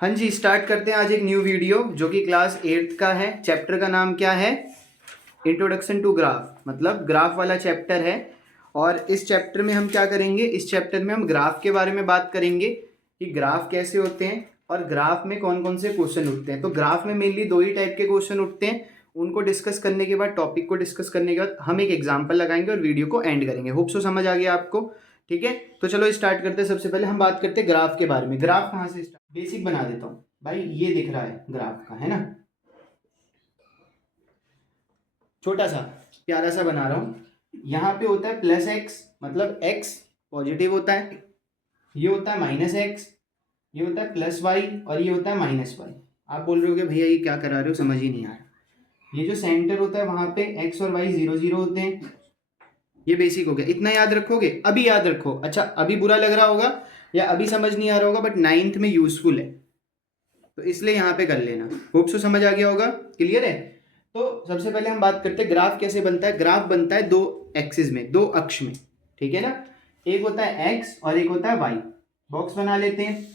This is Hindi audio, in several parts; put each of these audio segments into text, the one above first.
हाँ जी, स्टार्ट करते हैं आज एक न्यू वीडियो जो कि क्लास 8th का है। चैप्टर का नाम क्या है? इंट्रोडक्शन टू ग्राफ, मतलब ग्राफ वाला चैप्टर है। और इस चैप्टर में हम क्या करेंगे? इस चैप्टर में हम ग्राफ के बारे में बात करेंगे कि ग्राफ कैसे होते हैं और ग्राफ में कौन कौन से क्वेश्चन उठते हैं। तो ग्राफ में मेनली दो ही टाइप के क्वेश्चन उठते हैं। उनको डिस्कस करने के बाद, टॉपिक को डिस्कस करने के बाद हम एक एग्जाम्पल लगाएंगे और वीडियो को एंड करेंगे। होप सो समझ आ गया आपको। ठीक है, तो चलो स्टार्ट करते हैं। सबसे पहले हम बात करते हैं ग्राफ के बारे में। ग्राफ कहाँ से स्टार्ट? बेसिक बना देता हूँ भाई। ये दिख रहा है ग्राफ का, है ना? छोटा सा प्यारा सा बना रहा हूँ। यहाँ पे होता है प्लस एक्स, मतलब एक्स पॉजिटिव होता है। ये होता है माइनस एक्स, ये होता है प्लस वाई, और ये होता है माइनस वाई। आप बोल रहे हो कि भैया ये क्या करा रहे हो, समझ ही नहीं आ रहा। ये जो सेंटर होता है वहां पे एक्स और वाई 0 0 होते हैं। ये बेसिक हो गया, इतना याद रखोगे। अभी याद रखो। अच्छा, अभी बुरा लग रहा होगा या अभी समझ नहीं आ रहा होगा, बट 9th में यूजफुल है, तो इसलिए यहाँ पे कर लेना। होप सो समझ आ गया होगा। क्लियर है? तो सबसे पहले हम बात करते हैं ग्राफ कैसे बनता है। ग्राफ बनता है दो एक्सिस में, दो अक्ष में। ठीक है ना? एक होता है एक्स और एक होता है वाई। बॉक्स बना लेते हैं,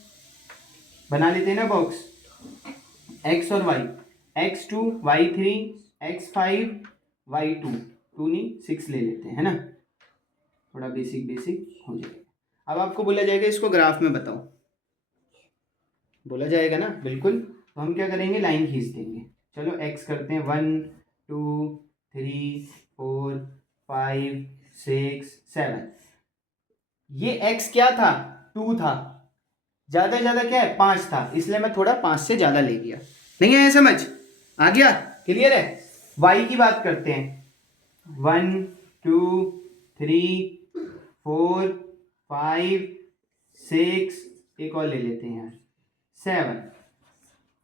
बना लेते हैं ना बॉक्स। एक्स और Y, x2 y3 x5 y2, 2 नहीं 6 ले लेते हैं, है ना? थोड़ा बेसिक बेसिक हो जाएगा। अब आपको बोला जाएगा इसको ग्राफ में बताओ, बोला जाएगा ना, बिल्कुल। तो हम क्या करेंगे, लाइन खींच देंगे। चलो एक्स करते हैं 1 2 3 4 5 6 7। ये एक्स क्या था? 2 था। ज़्यादा ज़्यादा क्या है? 5 था, इसलिए मैं थोड़ा 5 से ज़्यादा ले गया। नहीं आया समझ? आ गया? क्लियर है? वाई की बात करते हैं। 1 2 3 4 5 6, एक और ले लेते हैं यार, 7।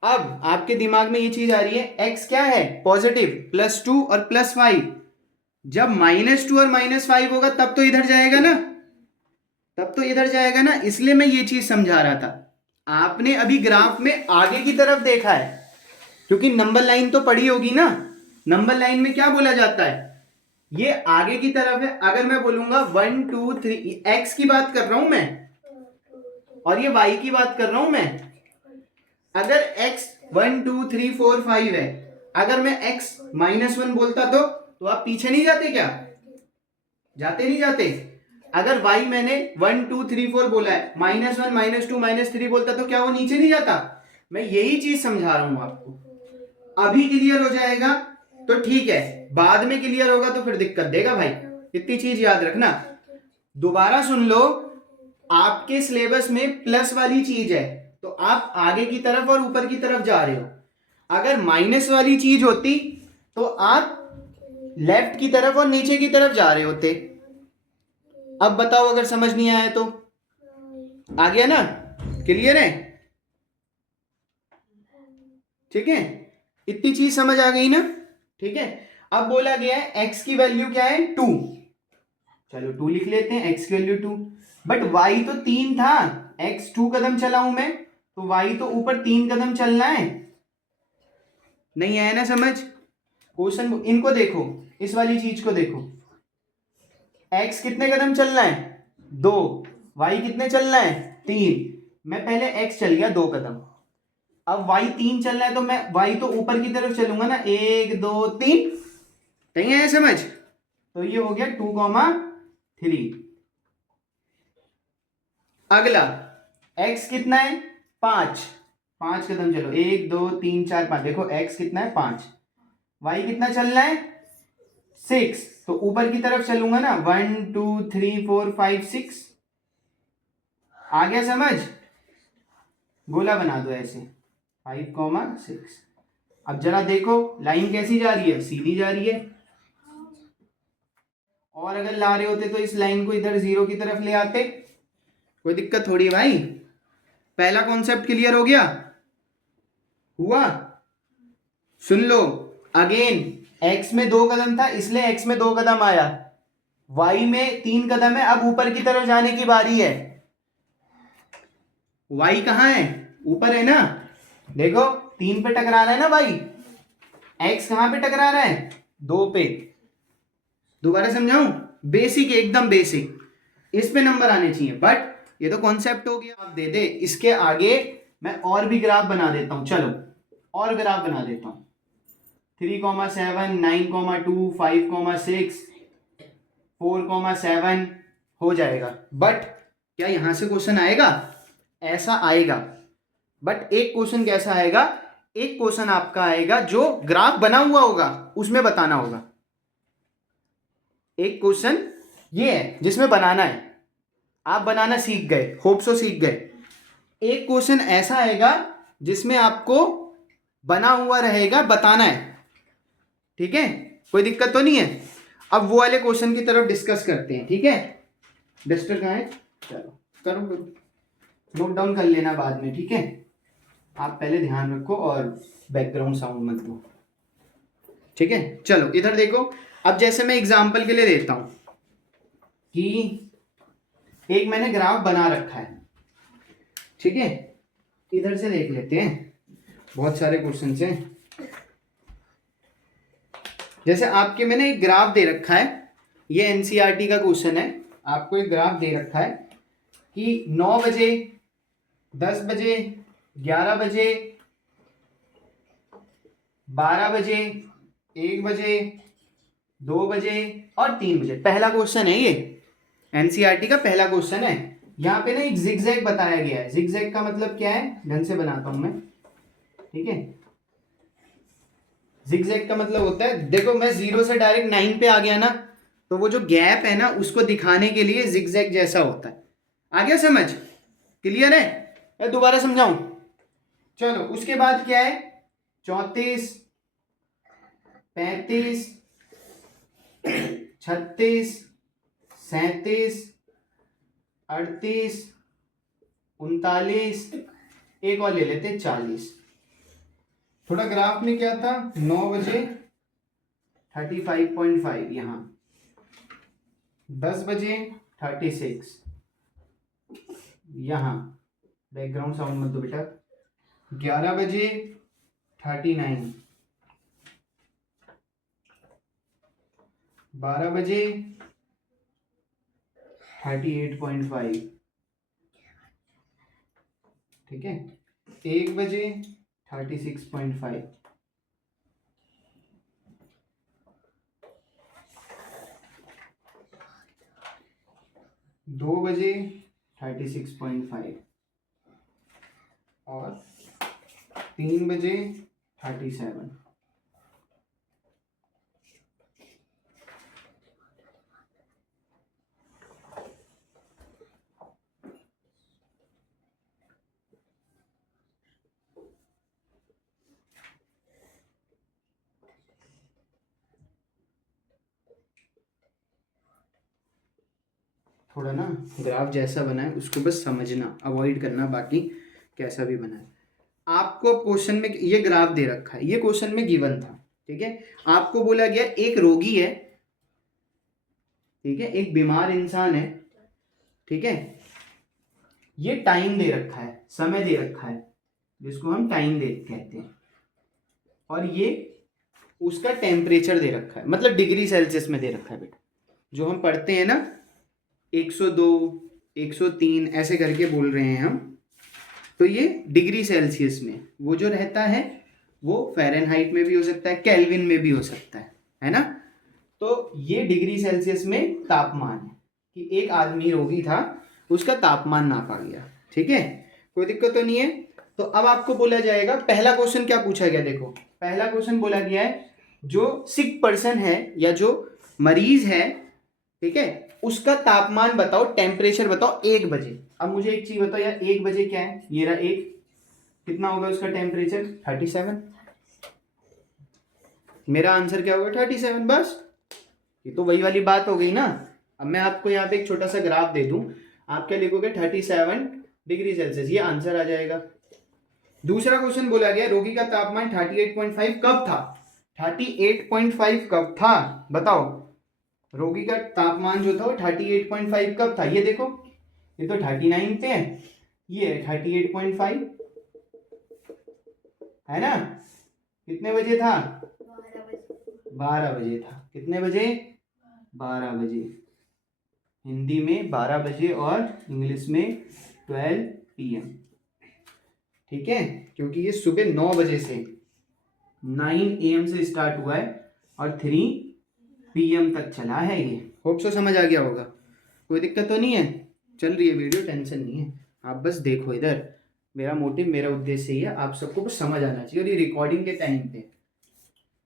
अब आपके दिमाग में ये चीज आ रही है, x क्या है? पॉजिटिव, +2 और +5। जब -2 और -5 होगा तब तो इधर जाएगा ना, तब तो इधर जाएगा ना। इसलिए मैं ये चीज समझा रहा था। आपने अभी ग्राफ में आगे की तरफ देखा है, क्योंकि नंबर लाइन तो पढ़ी होगी ना। नंबर लाइन में क्या बोला जाता है? ये आगे की तरफ है। अगर मैं बोलूंगा 1 2 3, एक्स की बात कर रहा हूं मैं, और ये वाई की बात कर रहा हूं मैं। अगर x 1 2 3 4 5 है, अगर मैं x -1 बोलता तो आप पीछे नहीं जाते क्या? जाते नहीं जाते? अगर y मैंने 1 2 3 4 बोला है, -1 -2 -3 बोलता तो क्या वो नीचे नहीं जाता? मैं यही चीज समझा रहा हूं आपको। अभी क्लियर हो जाएगा तो ठीक है, बाद में क्लियर होगा तो फिर दिक्कत देगा भाई। इतनी चीज याद रखना। दोबारा सुन लो, आपके सिलेबस में प्लस वाली चीज है तो आप आगे की तरफ और ऊपर की तरफ जा रहे हो। अगर माइनस वाली चीज होती तो आप लेफ्ट की तरफ और नीचे की तरफ जा रहे होते। अब बताओ, अगर समझ नहीं आया तो? आ गया ना? क्लियर है? ठीक है, इतनी चीज समझ आ गई ना? ठीक है, अब बोला गया है x की वैल्यू क्या है? 2। चलो 2 लिख लेते हैं, x की वैल्यू 2। बट y तो 3 था, x 2 कदम चला हूं मैं, तो y तो ऊपर 3 कदम चलना है। नहीं आया ना समझ? क्वेश्चन इनको देखो, इस वाली चीज को देखो। x कितने कदम चलना है? 2। y कितने चलना है? 3। मैं पहले x चल गया 2 कदम, अब y 3 चलना है तो मैं y तो ऊपर की तरफ चलूंगा ना, 1 2 3। नहीं आया समझ? तो ये हो गया 2,3। अगला x कितना है? 5। 5 कदम चलो, 1 2 3 4 5। देखो x कितना है? 5। y कितना चलना है? 6। तो ऊपर की तरफ चलूंगा ना, 1 2 3 4 5 6। आ गया समझ? गोला बना दो ऐसे, 5,6। अब जरा देखो लाइन कैसी जा रही है? सीधी जा रही है। और अगर ला रहे होते तो इस लाइन को इधर 0 की तरफ ले आते, कोई दिक्कत थोड़ी है भाई। पहला कॉन्सेप्ट क्लियर हो गया? हुआ? सुन लो अगेन, x में 2 कदम था इसलिए x में 2 कदम आया, y में 3 कदम है, अब ऊपर की तरफ जाने की बारी है। y कहां है? ऊपर है ना? देखो 3 पे टकरा रहा है ना भाई, x कहां पे टकरा रहा है? 2 पे। दोबारा समझाऊं? बेसिक, एकदम बेसिक, इस पे नंबर आने चाहिए। बट ये तो कॉन्सेप्ट हो गया, आप दे दे। इसके आगे मैं और भी ग्राफ बना देता हूँ, चलो और ग्राफ बना देता हूँ। 3,7, 9,2, 5,6, 4,7 हो जाएगा। बट क्या यहां से क्वेश्चन आएगा? ऐसा आएगा, बट एक क्वेश्चन कैसा आएगा? एक क्वेश्चन आपका आएगा जो ग्राफ बना हुआ होगा उसमें बताना होगा। एक क्वेश्चन ये है जिसमें बनाना है, आप बनाना सीख गए, होप सो सीख गए। एक क्वेश्चन ऐसा आएगा जिसमें आपको बना हुआ रहेगा, बताना है, ठीक है? कोई दिक्कत तो नहीं है? अब वो वाले क्वेश्चन की तरफ डिस्कस करते हैं, ठीक है? डस्टर कहाँ है? चलो करो, नोट डाउन कर लेना बाद में, ठीक है? आप पहले ध्यान रखो और बैकग्राउंड साउंड मत दो, ठीक है? चलो इधर देखो। अब जैसे मैं एग्जांपल के लिए देता हूं कि एक मैंने ग्राफ बना रखा है, ठीक है? इधर से देख लेते हैं, बहुत सारे क्वेश्चन हैं। जैसे आपके मैंने एक ग्राफ दे रखा है, ये एनसीईआरटी का क्वेश्चन है। आपको एक ग्राफ दे रखा है कि 9 बजे, 10 बजे, 11 बजे, 12 बजे, 1 बजे, 2 बजे और 3 बजे। पहला क्वेश्चन है ये, एनसीईआरटी का पहला क्वेश्चन है। यहाँ पे ना एक जिगजैग बताया गया है। जिगजैग का मतलब क्या है, ढंग से बनाता हूं मैं, ठीक है? जिगजैग का मतलब होता है, देखो मैं 0 से डायरेक्ट 9 पे आ गया ना, तो वो जो गैप है ना उसको दिखाने के लिए जिगजैग जैसा होता है। आ गया समझ? क्लियर है या दोबारा समझाऊं? चलो उसके बाद क्या है, 34, 35, 36, 37, 38, 39, एक और ले लेते 40। थोड़ा ग्राफ में क्या था, 9 बजे 35.5, यहाँ 10 बजे 36, यहाँ बैकग्राउंड साउंड मत दो बेटा, 11 बजे 39, 12 बजे 38.5, ठीक है? 1 बजे 36.5, 2 बजे 36.5 और 3 बजे 37। थोड़ा ना ग्राफ जैसा बना है उसको बस समझना, अवॉइड करना बाकी कैसा भी बना है। आपको क्वेश्चन में ये ग्राफ दे रखा है, ये क्वेश्चन में गिवन था, ठीक है? आपको बोला गया एक रोगी है, ठीक है, एक बीमार इंसान है, ठीक है? ये टाइम दे रखा है, समय दे रखा है, जिसको हम टाइम दे कहते हैं, और ये उसका टेम्परेचर दे रखा है, मतलब डिग्री सेल्सियस में दे रखा है बेटा। जो हम पढ़ते हैं ना 102, 103 ऐसे करके बोल रहे हैं हम, तो ये डिग्री सेल्सियस में वो जो रहता है वो फ़ारेनहाइट में भी हो सकता है, केल्विन में भी हो सकता है ना? तो ये डिग्री सेल्सियस में तापमान है कि एक आदमी रोगी था, उसका तापमान नापा गया, ठीक है? कोई दिक्कत तो नहीं है? तो अब आपको बोला जाएगा, पहला क्वेश्चन क्या पूछा गया, देखो पहला क्वेश्चन बोला गया है जो सिक पर्सन है या जो मरीज है, ठीक है, उसका तापमान बताओ, टेम्परेचर बताओ 1 बजे। अब मुझे एक चीज बताओ यार, 1 बजे क्या है, ये रहा 1, कितना होगा उसका टेम्परेचर, 37। मेरा आंसर क्या होगा, 37, बस। ये तो वही वाली बात हो गई ना। अब मैं आपको यहाँ पे एक छोटा सा ग्राफ दे दूं, आप क्या लिखोगे, 37 डिग्री सेल्सियस, ये आंसर आ जाएगा। दूसरा क्वेश्चन बोला गया रोगी का तापमान 38.5 कब था, 38.5 कब था बताओ। रोगी का तापमान जो था वो 38.5 कब था, ये देखो, ये तो 39 पे है, ये है 38.5, है ना? कितने बजे था, 12 बजे था। कितने बजे, 12 बजे। हिंदी में 12 बजे और इंग्लिश में 12 PM। ठीक है, क्योंकि ये सुबह 9 बजे से 9 AM से स्टार्ट हुआ है और 3 PM तक चला है ये। होप सो समझ आ गया होगा, कोई दिक्कत तो नहीं है, चल रही है वीडियो, टेंशन नहीं है। आप बस देखो इधर, मेरा मोटिव, मेरा उद्देश्य ये है, आप सबको कुछ समझ आना चाहिए, और ये रिकॉर्डिंग के टाइम पे,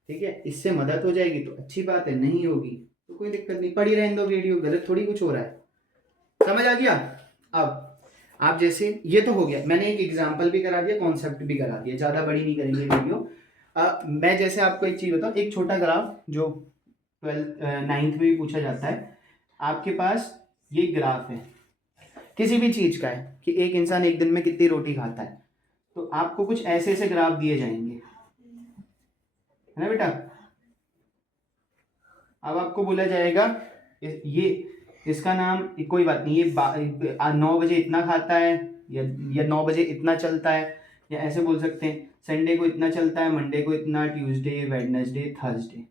ठीक है, इससे मदद हो जाएगी तो अच्छी बात है, नहीं होगी तो कोई दिक्कत नहीं, पढ़ी रहने दो वीडियो, गलत थोड़ी कुछ हो रहा है। समझ आ गया? अब आप जैसे, ये तो हो गया, मैंने एक एग्जाम्पल भी करा दिया, कॉन्सेप्ट भी करा दिया, ज़्यादा बड़ी नहीं करेंगे वीडियो। मैं जैसे आपको एक चीज़ बताऊँ, एक छोटा ग्राफ जो 9th में भी पूछा जाता है, आपके पास ये ग्राफ है किसी भी चीज़ का है कि एक इंसान एक दिन में कितनी रोटी खाता है, तो आपको कुछ ऐसे ऐसे ग्राफ दिए जाएंगे, है ना बेटा। अब आपको बोला जाएगा ये इसका नाम, कोई बात नहीं, ये 9 बजे इतना खाता है, या 9 बजे इतना चलता है, या ऐसे बोल सकते हैं संडे को इतना चलता है, मंडे को इतना, Tuesday, Wednesday, Thursday,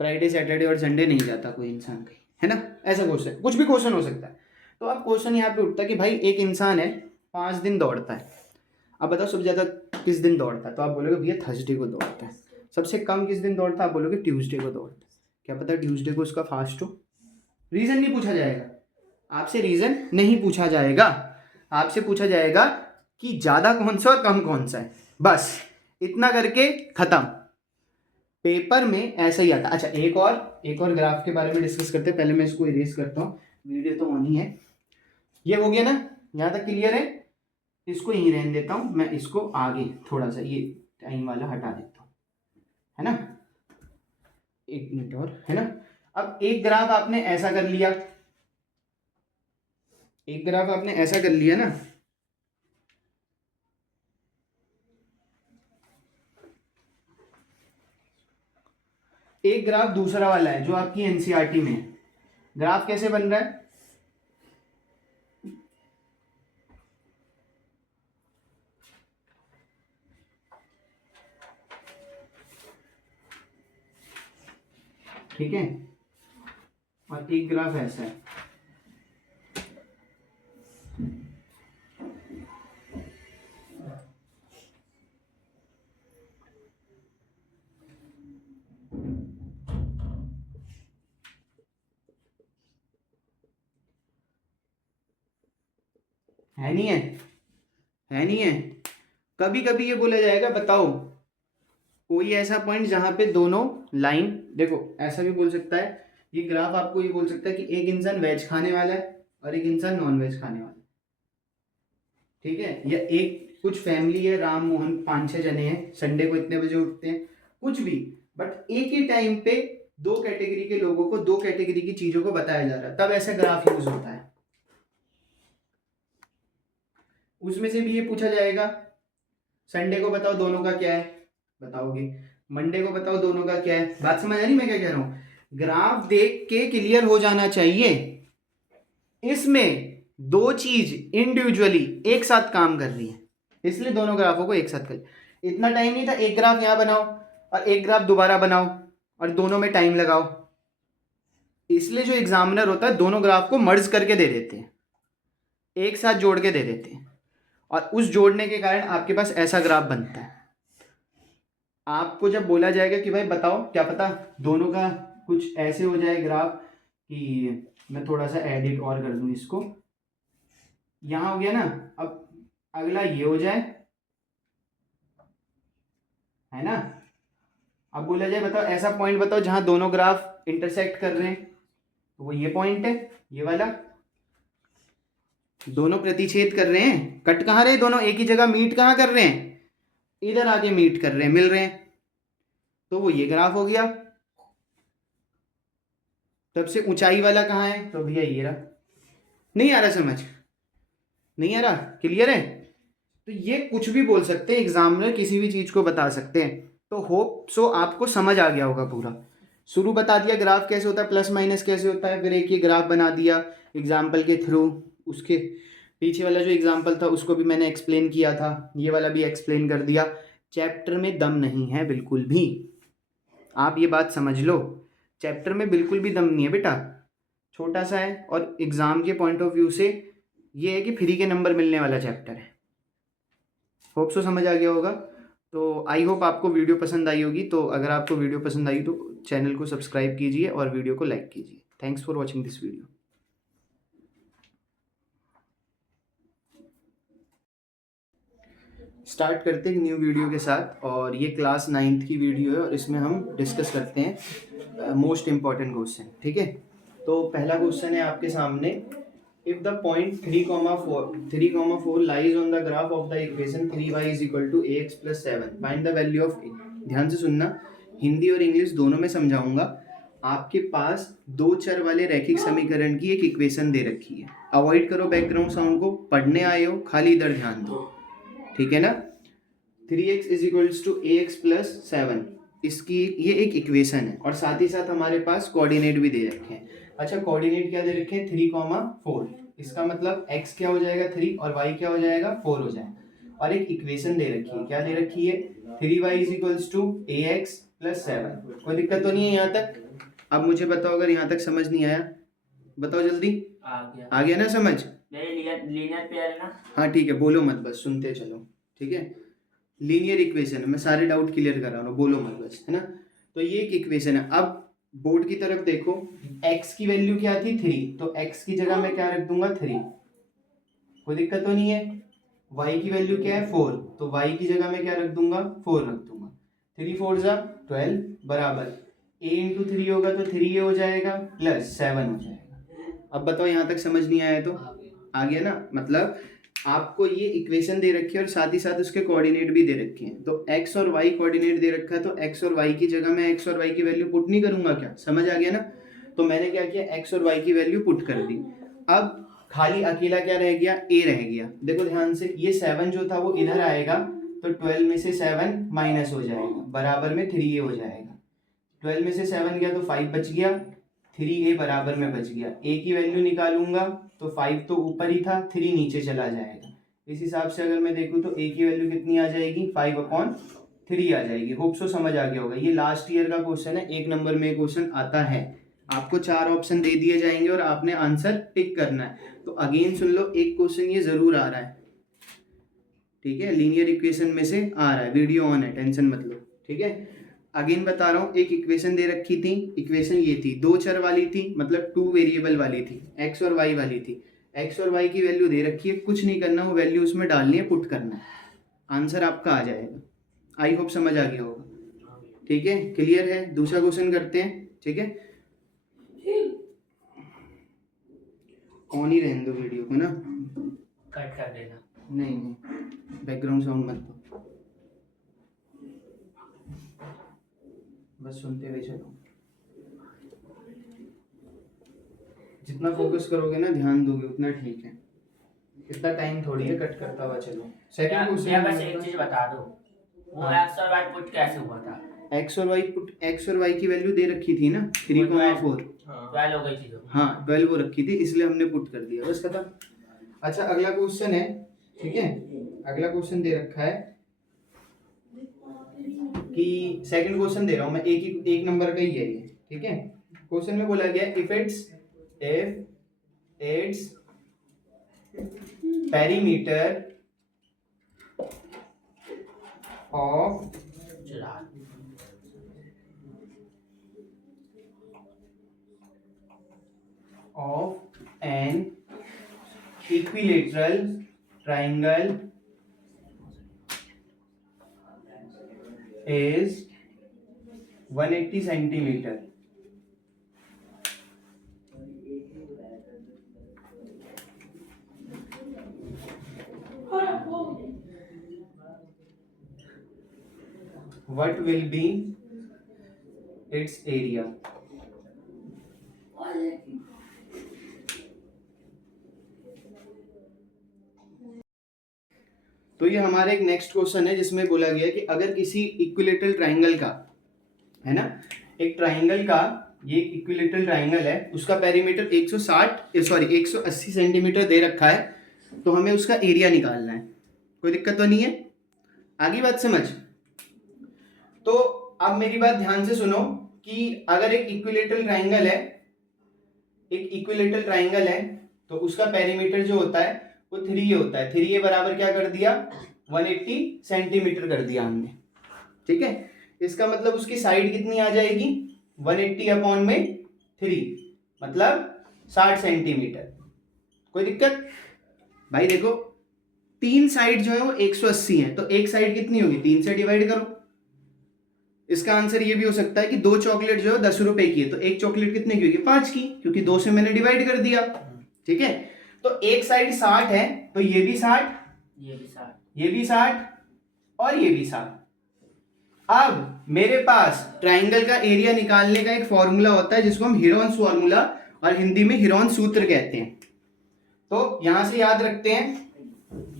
Friday, Saturday और संडे नहीं जाता कोई इंसान कहीं, है ना। ऐसा क्वेश्चन, कुछ भी क्वेश्चन हो सकता है। तो अब क्वेश्चन यहाँ पे उठता है कि भाई एक इंसान है 5 दिन दौड़ता है, अब बताओ सबसे ज़्यादा किस दिन दौड़ता है, तो आप बोलोगे भैया थर्सडे को दौड़ता है। सबसे कम किस दिन दौड़ता है, आप बोलोगे ट्यूसडे को दौड़ता है। क्या पता ट्यूसडे को उसका फास्ट हो। रीज़न नहीं पूछा जाएगा आपसे, रीज़न नहीं पूछा जाएगा आपसे, पूछा जाएगा कि ज़्यादा कौन सा और कम कौन सा है, बस इतना करके ख़त्म। पेपर में ऐसा ही आता। अच्छा, एक और ग्राफ के बारे में डिस्कस करते हैं, पहले मैं इसको इरेज करता हूँ, वीडियो तो ऑन ही है। ये हो गया ना, यहाँ तक क्लियर है, इसको यहीं रहने देता हूँ, मैं इसको आगे थोड़ा सा ये टाइम वाला हटा देता हूँ, है ना, 1 मिनट और, है ना। अब एक ग्राफ आपने ऐसा कर लिया, एक ग्राफ आपने ऐसा कर लिया ना, एक ग्राफ दूसरा वाला है जो आपकी एनसीईआरटी में है। ग्राफ कैसे बन रहा है, ठीक है, और एक ग्राफ ऐसा है। है नहीं है, है नहीं है। कभी कभी ये बोला जाएगा, बताओ कोई ऐसा पॉइंट जहां पे दोनों लाइन, देखो ऐसा भी बोल सकता है, ये ग्राफ आपको ये बोल सकता है कि एक इंसान वेज खाने वाला है और एक इंसान नॉन वेज खाने वाला है, ठीक है, या एक कुछ फैमिली है, राम मोहन 5-6 जने हैं, संडे को इतने बजे उठते हैं, कुछ भी, बट एक ही टाइम पे 2 कैटेगरी के लोगों को 2 कैटेगरी की चीजों को बताया जा रहा है, तब ऐसा ग्राफ यूज होता है। उसमें से भी ये पूछा जाएगा, संडे को बताओ दोनों का क्या है, बताओगे, मंडे को बताओ दोनों का क्या है। बात समझ आ रही मैं क्या कह रहा हूं, ग्राफ देख के क्लियर हो जाना चाहिए, इसमें 2 चीज इंडिविजुअली एक साथ काम कर रही है, इसलिए दोनों ग्राफों को एक साथ कर। इतना टाइम नहीं था, एक ग्राफ यहां बनाओ और एक ग्राफ दोबारा बनाओ और दोनों में टाइम लगाओ, इसलिए जो एग्जामिनर होता है दोनों ग्राफ को मर्ज करके दे देते हैं, एक साथ जोड़ के दे देते हैं, और उस जोड़ने के कारण आपके पास ऐसा ग्राफ बनता है। आपको जब बोला जाएगा कि भाई बताओ, क्या पता दोनों का कुछ ऐसे हो जाए ग्राफ कि, मैं थोड़ा सा एडिट और कर दूं इसको, यहाँ हो गया ना, अब अगला ये हो जाए, है ना। अब बोला जाए बताओ ऐसा पॉइंट बताओ जहां दोनों ग्राफ इंटरसेक्ट कर रहे हैं, तो वो ये पॉइंट है, ये वाला, दोनों प्रतिच्छेद कर रहे हैं, कट कहाँ रहे दोनों, एक ही जगह मीट कहाँ कर रहे हैं, इधर आके मीट कर रहे हैं, मिल रहे हैं, तो वो ये ग्राफ हो गया। सबसे ऊंचाई वाला कहाँ है, तो भैया ये रहा। नहीं आ रहा समझ, नहीं आ रहा, क्लियर है। तो ये कुछ भी बोल सकते हैं, एग्जामिनर किसी भी चीज को बता सकते हैं। तो होप सो आपको समझ आ गया होगा पूरा। शुरू बता दिया ग्राफ कैसे होता है, प्लस माइनस कैसे होता है, फिर एक ये ग्राफ बना दिया एग्जाम्पल के थ्रू, उसके पीछे वाला जो एग्जाम्पल था उसको भी मैंने एक्सप्लेन किया था, ये वाला भी एक्सप्लेन कर दिया। चैप्टर में दम नहीं है बिल्कुल भी, आप ये बात समझ लो, चैप्टर में बिल्कुल भी दम नहीं है बेटा, छोटा सा है, और एग्ज़ाम के पॉइंट ऑफ व्यू से ये है कि फ्री के नंबर मिलने वाला चैप्टर है। होप सो समझ आ गया होगा। तो आई होप आपको वीडियो पसंद आई होगी। तो अगर आपको वीडियो पसंद आई तो चैनल को सब्सक्राइब कीजिए और वीडियो को लाइक कीजिए। Thanks for watching this video. Start करते हैं न्यू वीडियो के साथ, और ये क्लास 9th की वीडियो है और इसमें हम डिस्कस करते हैं मोस्ट इम्पॉर्टेंट क्वेश्चन। ठीक है, तो पहला क्वेश्चन है आपके सामने, if the point 3,4 lies on the graph of the equation 3y is equal to ax plus 7 find the value of a। ध्यान से सुनना, हिंदी और इंग्लिश दोनों में समझाऊंगा। आपके पास दो चर वाले रैखिक समीकरण की एक इक्वेशन दे रखी है। अवॉइड करो बैकग्राउंड साउंड को, पढ़ने आए हो खाली इधर ध्यान दो, ठीक है ना। 3x is equals to ax plus 7, इसकी ये एक इक्वेशन है और साथ ही साथ हमारे पास कोऑर्डिनेट भी दे रखे हैं। अच्छा, कोऑर्डिनेट क्या दे रखे हैं? 3,4। इसका मतलब x क्या हो जाएगा 3 और y क्या हो जाएगा 4 हो जाएगा। और एक इक्वेशन दे रखी है, क्या दे रखी है? 3y is equals to ax plus 7। कोई दिक्कत तो नहीं है यहाँ तक? अब मुझे बताओ अगर यहाँ तक समझ नहीं आया, बताओ जल्दी। आ गया ना समझ? लीनियर पेयर है ना। हाँ ठीक है, बोलो मत, बस सुनते चलो, ठीक है। लीनियर इक्वेशन है, मैं सारे डाउट क्लियर करा रहा हूँ, बोलो मत बस, है ना। तो ये एक इक्वेशन है। अब बोर्ड की तरफ देखो, x की वैल्यू क्या थी 3, तो x की जगह मैं क्या रख दूंगा 3, कोई दिक्कत तो नहीं है। y की वैल्यू क्या है 4, तो y की जगह मैं क्या रख दूंगा 4 रख दूंगा। 3 4 जा 12 बराबर a इंटू 3 होगा तो 3a हो जाएगा प्लस 7 हो जाएगा। अब बताओ यहाँ तक समझ नहीं आया तो? आ गया ना। मतलब आपको ये इक्वेशन दे रखी है और साथ ही साथ उसके कोऑर्डिनेट भी दे रखे हैं। तो x और y कोऑर्डिनेट दे रखा है, तो x और y की जगह मैं x और y की वैल्यू पुट नहीं करूंगा क्या? समझ आ गया ना। तो मैंने क्या किया, x और y की वैल्यू पुट कर दी। अब खाली अकेला क्या रह गया? a रह गया। देखो ध्यान से, ये 7 जो था वो इधर आएगा, तो 12 में से 7 माइनस हो जाएगा, बराबर में 3a हो जाएगा। 12 में से 7 गया तो 5 बच गया, 3a बराबर में बच गया। a की वैल्यू निकालूंगा तो 5 तो ऊपर ही था, 3 नीचे चला जाएगा। इस हिसाब से अगर मैं देखूं तो a की वैल्यू कितनी आ जाएगी? 5/3 आ जाएगी। होप सो समझ आ गया होगा। ये लास्ट ईयर का क्वेश्चन है, 1 नंबर में क्वेश्चन आता है। आपको 4 ऑप्शन दे दिए जाएंगे और आपने आंसर टिक करना है। तो अगेन सुन लो, एक क्वेश्चन ये जरूर आ रहा है, ठीक है, लीनियर इक्वेशन में से आ रहा है। वीडियो ऑन है, टेंशन मत लो, ठीक है। अगेन बता रहा हूँ, एक इक्वेशन दे रखी थी। इक्वेशन ये थी, दो चर वाली थी, मतलब 2 वेरिएबल वाली थी, x और y वाली थी। x और y की वैल्यू दे रखी है, कुछ नहीं करना, वो वैल्यू उसमें डालनी है, पुट करना है, आंसर आपका आ जाएगा। आई होप समझ आ गया होगा, ठीक है, क्लियर है। दूसरा क्वेश्चन करते हैं, ठीक है। ऑन ही रहने दो वीडियो को ना, कट कर देना। नहीं, बैकग्राउंड साउंड मत दो, बस सुनते हुए चलो। जितना फोकस करोगे ना, ध्यान दोगे, उतना ठीक है। इतना टाइम थोड़ी है, कट करता हुआ चलो। सेकंड क्वेश्चन, बस एक चीज बता दो, वो x और y पुट कैसे हुआ था? x और y की वैल्यू दे रखी थी ना 3,4। 12 हो गई थी तो। हाँ 12 वो रखी थी, इसलिए हमने पुट कर दिया, बस खत्म। अच्छा, अगला क्वेश्चन है, ठीक है। अगला क्वेश्चन दे रखा है कि सेकंड क्वेश्चन दे रहा हूं मैं, एक नंबर का ही है ये, ठीक है। क्वेश्चन में बोला गया, if it's perimeter of an equilateral triangle is 180 centimeter. What will be its area? तो ये हमारा एक नेक्स्ट क्वेश्चन है जिसमें बोला गया कि अगर किसी इक्विलेटरल ट्राइंगल का, है ना, एक ट्राइंगल का, ये एक इक्विलेटरल ट्राइंगल है, उसका पेरीमीटर 180 सेंटीमीटर दे रखा है, तो हमें उसका एरिया निकालना है। कोई दिक्कत तो नहीं है? आगे बात समझ। तो अब मेरी बात ध्यान से सुनो कि अगर एक इक्विलेटरल ट्राइंगल है, तो उसका पेरीमीटर जो होता है वो 3a होता है। 3a बराबर क्या कर दिया? 180 सेंटीमीटर कर दिया हमने, ठीक है। इसका मतलब उसकी साइड कितनी आ जाएगी, 180 अपॉन में 3, मतलब 60 सेंटीमीटर। कोई दिक्कत भाई? देखो 3 साइड जो है वो 180 है, तो एक साइड कितनी होगी, 3 से डिवाइड करो। इसका आंसर ये भी हो सकता है कि 2 चॉकलेट जो है 10 रुपए की है, तो एक चॉकलेट कितने की होगी, 5 की, क्योंकि 2 से मैंने डिवाइड कर दिया, ठीक है। तो एक साइड 60 है, तो ये भी 60, ये भी 60, ये भी 60 और ये भी 60। अब मेरे पास ट्राइंगल का एरिया निकालने का एक फॉर्मूला होता है जिसको हम हिरोन्स फॉर्मूला और हिंदी में हिरोन सूत्र कहते हैं। तो यहां से याद रखते हैं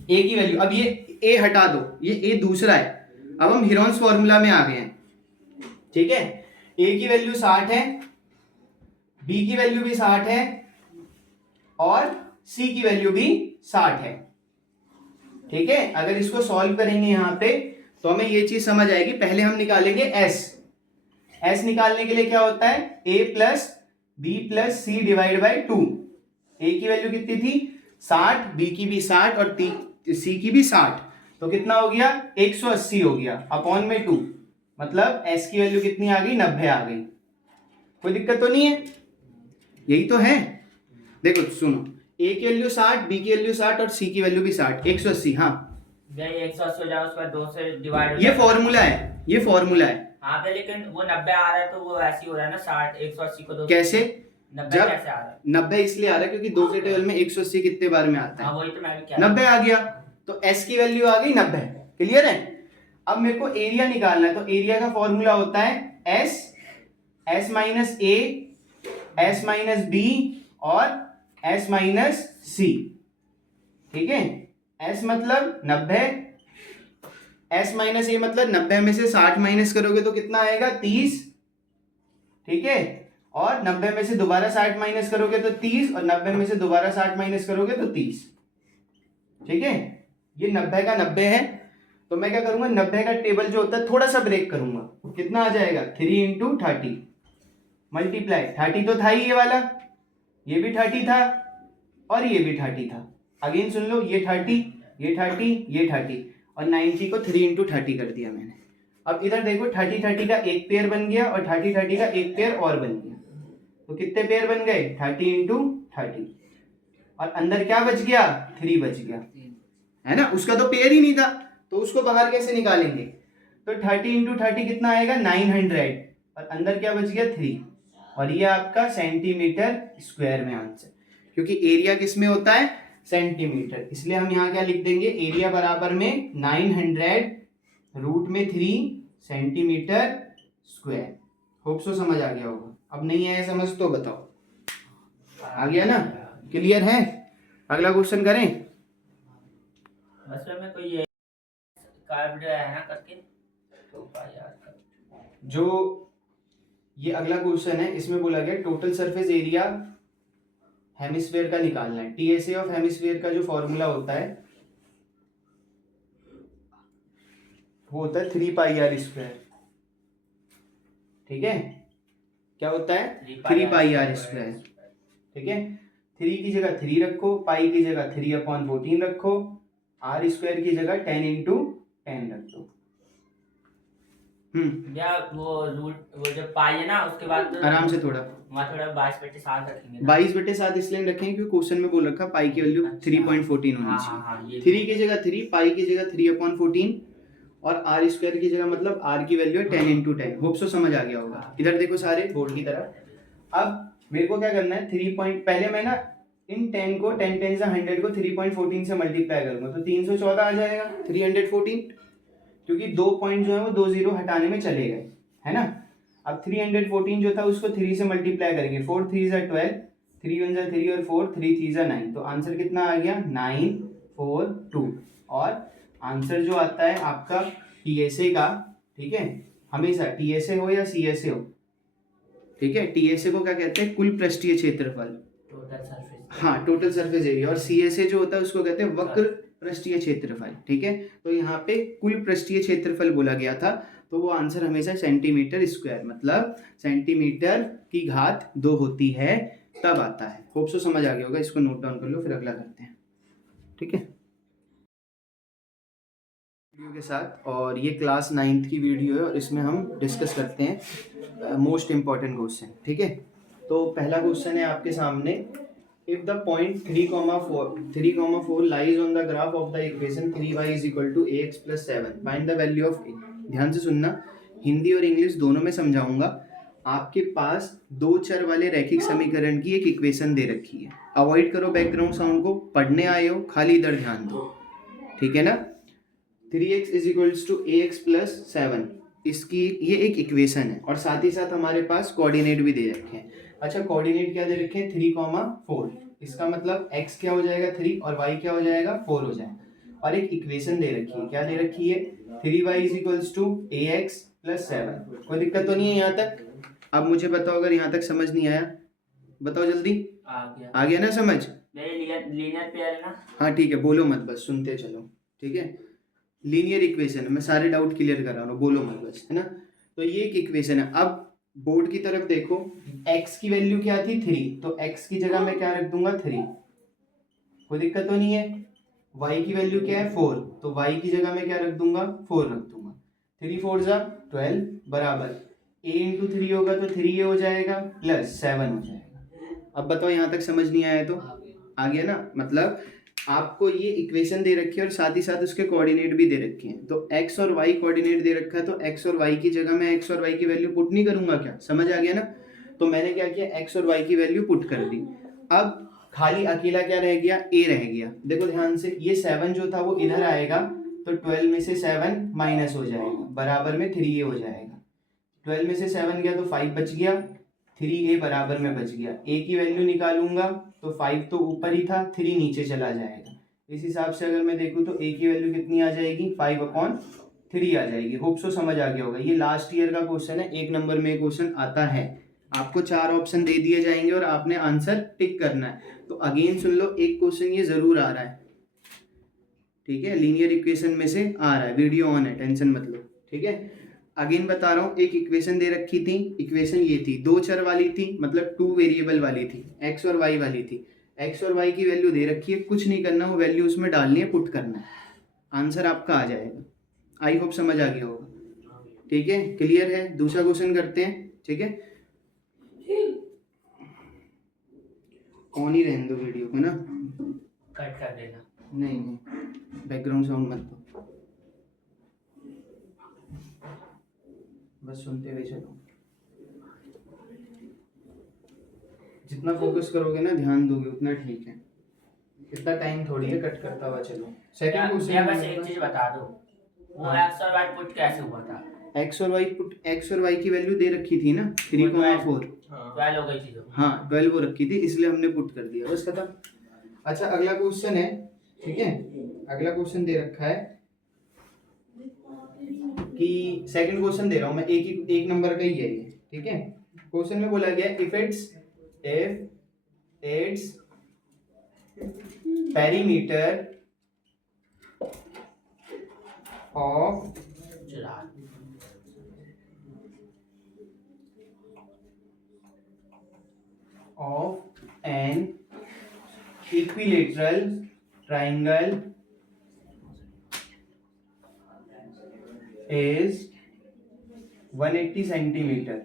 ए की वैल्यू, अब ये ए हटा दो, ये ए दूसरा है, अब हम हिरोन्स फॉर्मूला में आ गए हैं, ठीक है। ए की वैल्यू 60 है, बी की वैल्यू भी 60 है और सी की वैल्यू भी 60 है, ठीक है। अगर इसको सॉल्व करेंगे यहां पे तो हमें ये चीज समझ आएगी। पहले हम निकालेंगे एस निकालने के लिए क्या होता है, A plus B plus C divide by 2। A की वैल्यू कितनी थी 60, बी की भी 60 और सी की भी 60, तो कितना हो गया 180 हो गया अपॉन में 2, मतलब एस की वैल्यू कितनी आ गई, 90 आ गई। कोई दिक्कत तो नहीं है? यही तो है। देखो सुनो, ए की वैल्यू 60, बी की वैल्यू 60 और सी की वैल्यू भी 60, 180। हाँ ये 180 हो जाए, उसका 2 से डिवाइड, ये फॉर्मूला है, ये फॉर्मूला है। हाँ पे, लेकिन वो 90 आ रहा है तो वो ऐसे ही हो रहा है ना, 60 180 को 2 कैसे? 90 जब कैसे आ रहा है? 90 इसलिए आ रहा है क्योंकि 2 के टेबल में 180 कितने बार में आता है, हाँ वही तो मैं भी कह 90 आ गया, तो एस की वैल्यू आ गई 90। क्लियर है? अब मेरे को एरिया निकालना है, तो एरिया का फॉर्मूला होता है एस माइनस ए, एस माइनस बी और एस माइनस सी, ठीक है। एस मतलब 90, एस माइनस ए मतलब 90 में से 60 माइनस करोगे तो कितना आएगा 30, ठीक है। और 90 में से दोबारा 60 माइनस करोगे तो 30, और 90 में से दोबारा 60 माइनस करोगे तो 30, ठीक है। ये 90 का 90 है, तो मैं क्या करूंगा, 90 का टेबल जो होता है थोड़ा सा ब्रेक करूंगा, कितना आ जाएगा 3 इंटू 30 मल्टीप्लाई 30 तो था ही ये वाला, ये भी 30 था और ये भी 30 था। अगेन सुन लो, ये 30, ये 30, ये 30 और 90 को 3 इंटू 30 कर दिया मैंने। अब इधर देखो 30 30 का एक पेयर बन गया और 30 30 का एक पेयर और बन गया, तो कितने पेयर बन गए 30 इंटू 30, और अंदर क्या बच गया 3 बच गया, है ना। उसका तो पेयर ही नहीं था, तो उसको बाहर कैसे निकालेंगे, तो 30 इंटू 30 कितना आएगा 900, और अंदर क्या बच गया 3, और ये आपका सेंटीमीटर स्क्वायर में आंसर, क्योंकि एरिया किस में होता है सेंटीमीटर, इसलिए हम यहाँ क्या लिख देंगे, एरिया बराबर में 900√3 सेंटीमीटर स्क्वायर। होप सो समझ आ गया होगा। अब नहीं आया समझ तो बताओ, आ गया ना, क्लियर है? अगला क्वेश्चन करें। मतलब में कोई ये कार्ड है ना करके तो यार, जो ये अगला क्वेश्चन है इसमें बोला गया टोटल सरफेस एरिया हेमिस्फीयर का निकालना है। टीएसए ऑफ हेमिस्फीयर का जो फॉर्मूला होता है वो होता है 3πr², ठीक है। क्या होता है 3πr², ठीक है। 3 की जगह 3 रखो, पाई की जगह 3/14 रखो, r² की जगह 10 इंटू 10 रख दो। या वो रूट, वो जो पाई है ना उसके बाद आराम से थोड़ा वहाँ थोड़ा 22/7 रखेंगे ना। 22/7 इसलिए रखेंगे क्योंकि क्वेश्चन में बोल रखा पाई की वैल्यू 3.14 होनी चाहिए। 3 की जगह 3, पाई की जगह 3/14 और r² की जगह मतलब r की वैल्यू है 10 इंटू 10। होप सो समझ आ गया होगा। इधर देखो सारे बोर्ड की तरफ। अब मेरे को क्या करना है, 3 पहले मैं ना इन 10 को 10 10 से 100 को 3.14 से मल्टीप्लाई करूंगा तो 314 आ जाएगा, 314, क्योंकि 2 पॉइंट जो है वो 2 जीरो हटाने में चले गए, है ना। अब 314 जो था उसको 3 से मल्टीप्लाई करेंगे, 4 3 ज़ा 12, 3 1 ज़ा 3 और 4 3 3 ज़ा 9, तो आंसर कितना आ गया 942। और आंसर जो आता है आपका टीएसए का, ठीक है, हमेशा टीएसए हो या सीएसए हो, ठीक है। टीएसए को क्या कहते हैं, कुल पृष्ठीय क्षेत्रफल, टोटल सरफेस, हाँ टोटल सरफेस एरिया, और सीएसए जो होता है उसको कहते हैं वक्र पृष्ठीय क्षेत्रफल, ठीक है। तो यहाँ पे कुल पृष्ठीय क्षेत्रफल बोला गया था, तो वो आंसर हमेशा सेंटीमीटर स्क्वायर, मतलब सेंटीमीटर की घात 2 होती है, तब आता है। होप सो समझ आ गया होगा। इसको नोट डाउन कर लो, फिर अगला करते हैं, ठीक है। के साथ, और ये क्लास 9th की वीडियो है और इसमें हम डिस्कस करते हैं मोस्ट इम्पॉर्टेंट क्वेश्चन। ठीक है, तो पहला क्वेश्चन है आपके सामने, if the point 3,4 lies on the graph of the equation 3y = ax + 7 find the value of a। ध्यान से सुनना, हिंदी और इंग्लिश दोनों में समझाऊंगा। आपके पास दो चर वाले रैखिक समीकरण की एक इक्वेशन दे रखी है। अवॉइड करो बैकग्राउंड साउंड को, पढ़ने आए हो खाली इधर ध्यान दो, ठीक है ना। 3x = ax + 7, इसकी ये एक इक्वेशन है और साथ ही साथ हमारे पास कोऑर्डिनेट भी दे रखे हैं। अच्छा, कोऑर्डिनेट क्या दे रखे हैं? 3,4। इसका मतलब x क्या हो जाएगा 3 और y क्या हो जाएगा 4 हो जाएगा। और एक इक्वेशन दे रखी है, क्या दे रखी है? 3y = ax + 7। कोई दिक्कत तो नहीं है यहाँ तक? अब मुझे बताओ अगर यहाँ तक समझ नहीं आया, बताओ जल्दी। आ गया ना समझ? लीनियर पेयर ना। हाँ ठीक है, बोलो मत, बस सुनते चलो, ठीक है। लीनियर इक्वेशन है, मैं सारे डाउट क्लियर कर रहा हूँ, बोलो मत बस, है ना। तो ये एक इक्वेशन है। अब बोर्ड की तरफ देखो, x की वैल्यू क्या थी 3, तो x की जगह मैं क्या रख दूंगा 3, कोई दिक्कत तो नहीं है। y की वैल्यू क्या है 4, तो y की जगह मैं क्या रख दूंगा 4 रख दूंगा। 3 4 12 बराबर a × 3 होगा तो 3a हो जाएगा प्लस 7 हो जाएगा। अब बताओ यहाँ तक समझ नहीं आया तो? आ गया ना। मतलब आपको ये इक्वेशन दे रखी है और साथ ही साथ उसके कोऑर्डिनेट भी दे रखे हैं। तो x और y कोऑर्डिनेट दे रखा है, तो x और y की जगह मैं x और y की वैल्यू पुट नहीं करूंगा क्या? समझ आ गया ना। तो मैंने क्या किया, x और y की वैल्यू पुट कर दी। अब खाली अकेला क्या रह गया? a रह गया। देखो ध्यान से, ये 7 जो था वो इधर आएगा, तो 12 में से 7 माइनस हो जाएगा, बराबर में 3a हो जाएगा। 12 में से 7 गया तो 5 बच गया, 3a बराबर में बच गया। a की वैल्यू निकालूंगा तो 5 तो ऊपर ही था, 3 नीचे चला जाएगा। इस हिसाब से अगर मैं देखूं तो a की वैल्यू कितनी आ जाएगी? 5/3 आ जाएगी। होप सो समझ आ गया होगा। ये लास्ट ईयर का क्वेश्चन है, 1 नंबर में क्वेश्चन आता है। आपको 4 ऑप्शन दे दिए जाएंगे और आपने आंसर टिक करना है। तो अगेन सुन लो, एक क्वेश्चन ये जरूर आ रहा है, ठीक है। लीनियर इक्वेशन में से आ रहा है, वीडियो ऑन है, टेंशन मत लो, ठीक है। अगेन बता रहा हूँ, एक इक्वेशन दे रखी थी। इक्वेशन ये थी, दो चर वाली थी, मतलब 2 वेरिएबल वाली थी, x और y वाली थी। x और y की वैल्यू दे रखी है, कुछ नहीं करना, वो वैल्यू उसमें डालनी है, पुट करना है, आंसर आपका आ जाएगा। आई होप समझ आ गया होगा, ठीक है। क्लियर है? दूसरा क्वेश्चन करते हैं, ठीक है। ऑन ही रहने दो वीडियो को ना, कट कर देना। नहीं, बैकग्राउंड साउंड मत दो, बस सुनते हुए चलो। जितना फोकस करोगे ना, ध्यान दोगे, उतना ठीक है। इतना टाइम थोड़ी है, कट करता हुआ चलो। सेकंड क्वेश्चन, बस एक चीज बता दो, वो x और y पुट कैसे हुआ था? x और y की वैल्यू दे रखी थी ना 3,4। 12 हो गई थी तो। हाँ 12 वो रखी थी, इसलिए हमने पुट कर दिया, बस खत्म। अच्छा अगला क्वेश्चन है, ठीक है। अगला क्वेश्चन दे रखा है कि सेकंड क्वेश्चन दे रहा हूं मैं, एक नंबर का ही है ये, ठीक है। क्वेश्चन में बोला गया if its perimeter of an equilateral triangle is 180 centimeter,